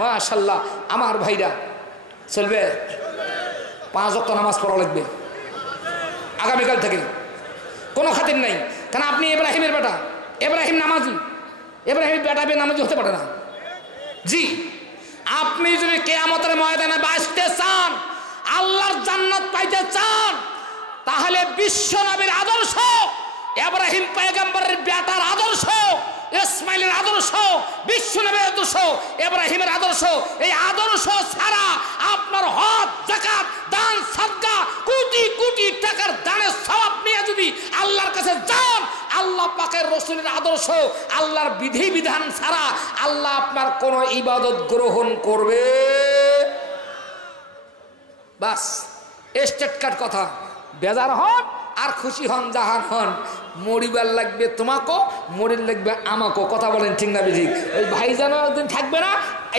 মাশাআল্লাহ। আমার ভাইরা, চলবে 5 ওয়াক্ত নামাজ পড়া লাগবে আগামীকাল থেকে, কোনো খাতির নাই। কারণ আপনি ইব্রাহিমের বেটা, ইব্রাহিম নামাজি, ইব্রাহিম বেটা নামাজি হতে পারে না। জি, আপনি যদি কিয়ামতের ময়দানে বাঁচতে চান, আল্লাহর জান্নাত পাইতে চান, তাহলে বিশ্ব নবীর আদর্শ, ইব্রাহিম পয়গম্বরের বেটার আদর্শ, ইসমাইলের আদর্শ, বিশ্ব নবীর আদর্শ, ইব্রাহিমের আদর্শ, এই আদর্শ ছাড়া আপনার হজ, যাকাত, দান, সাদকা, কোটি কোটি টাকার দানের সওয়াব নিয়ে যদি আল্লাহর কাছে যান, আল্লাহ পাকের রাসূলের আদর্শ, আল্লাহর বিধি বিধান ছাড়া আল্লাহ আপনার কোন ইবাদত গ্রহণ করবে? বাস, স্টেট কাট কথা। বেজার হন আর খুশি হন, জাহান হন, মরিবার লাগবে তোমাকে, মরির লাগবে আমাকে। কথা বলেন ঠিক না বেঠিক? ওই ভাইজানও একদিন থাকবে না,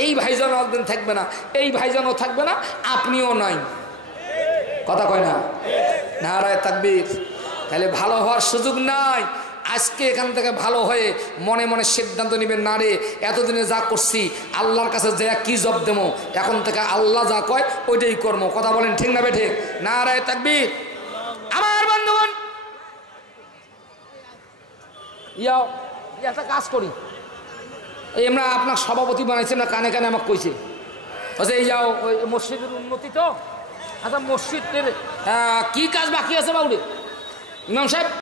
এই ভাইজানও একদিন থাকবে না, এই ভাইজানও থাকবে না, আপনিও নাই। কথা কয় না? নারায়ে তাকবীর। তাহলে ভালো হওয়ার সুযোগ নাই। আজকে এখান থেকে ভালো হয়ে মনে মনে সিদ্ধান্ত নেবেন, না রে এতদিনে যা করছি আল্লাহর কাছে যে কি জব দেবো, এখন থেকে আল্লাহ যা কয় ওইটাই করবো। কথা বলেন ঠিক না বেঠিক? নারায়ে তাকবীর। আমার বন্ধুগণ, ইয়াও একটা কাজ করি, এই আমরা আপনার সভাপতি বানাইছি না, কানে কানে আমাকে কইছে, আচ্ছা এই যাও ওই মসজিদের উন্নতি তো, আচ্ছা মসজিদের কি কাজ বাকি আছে বাবুরে ইমাম সাহেব?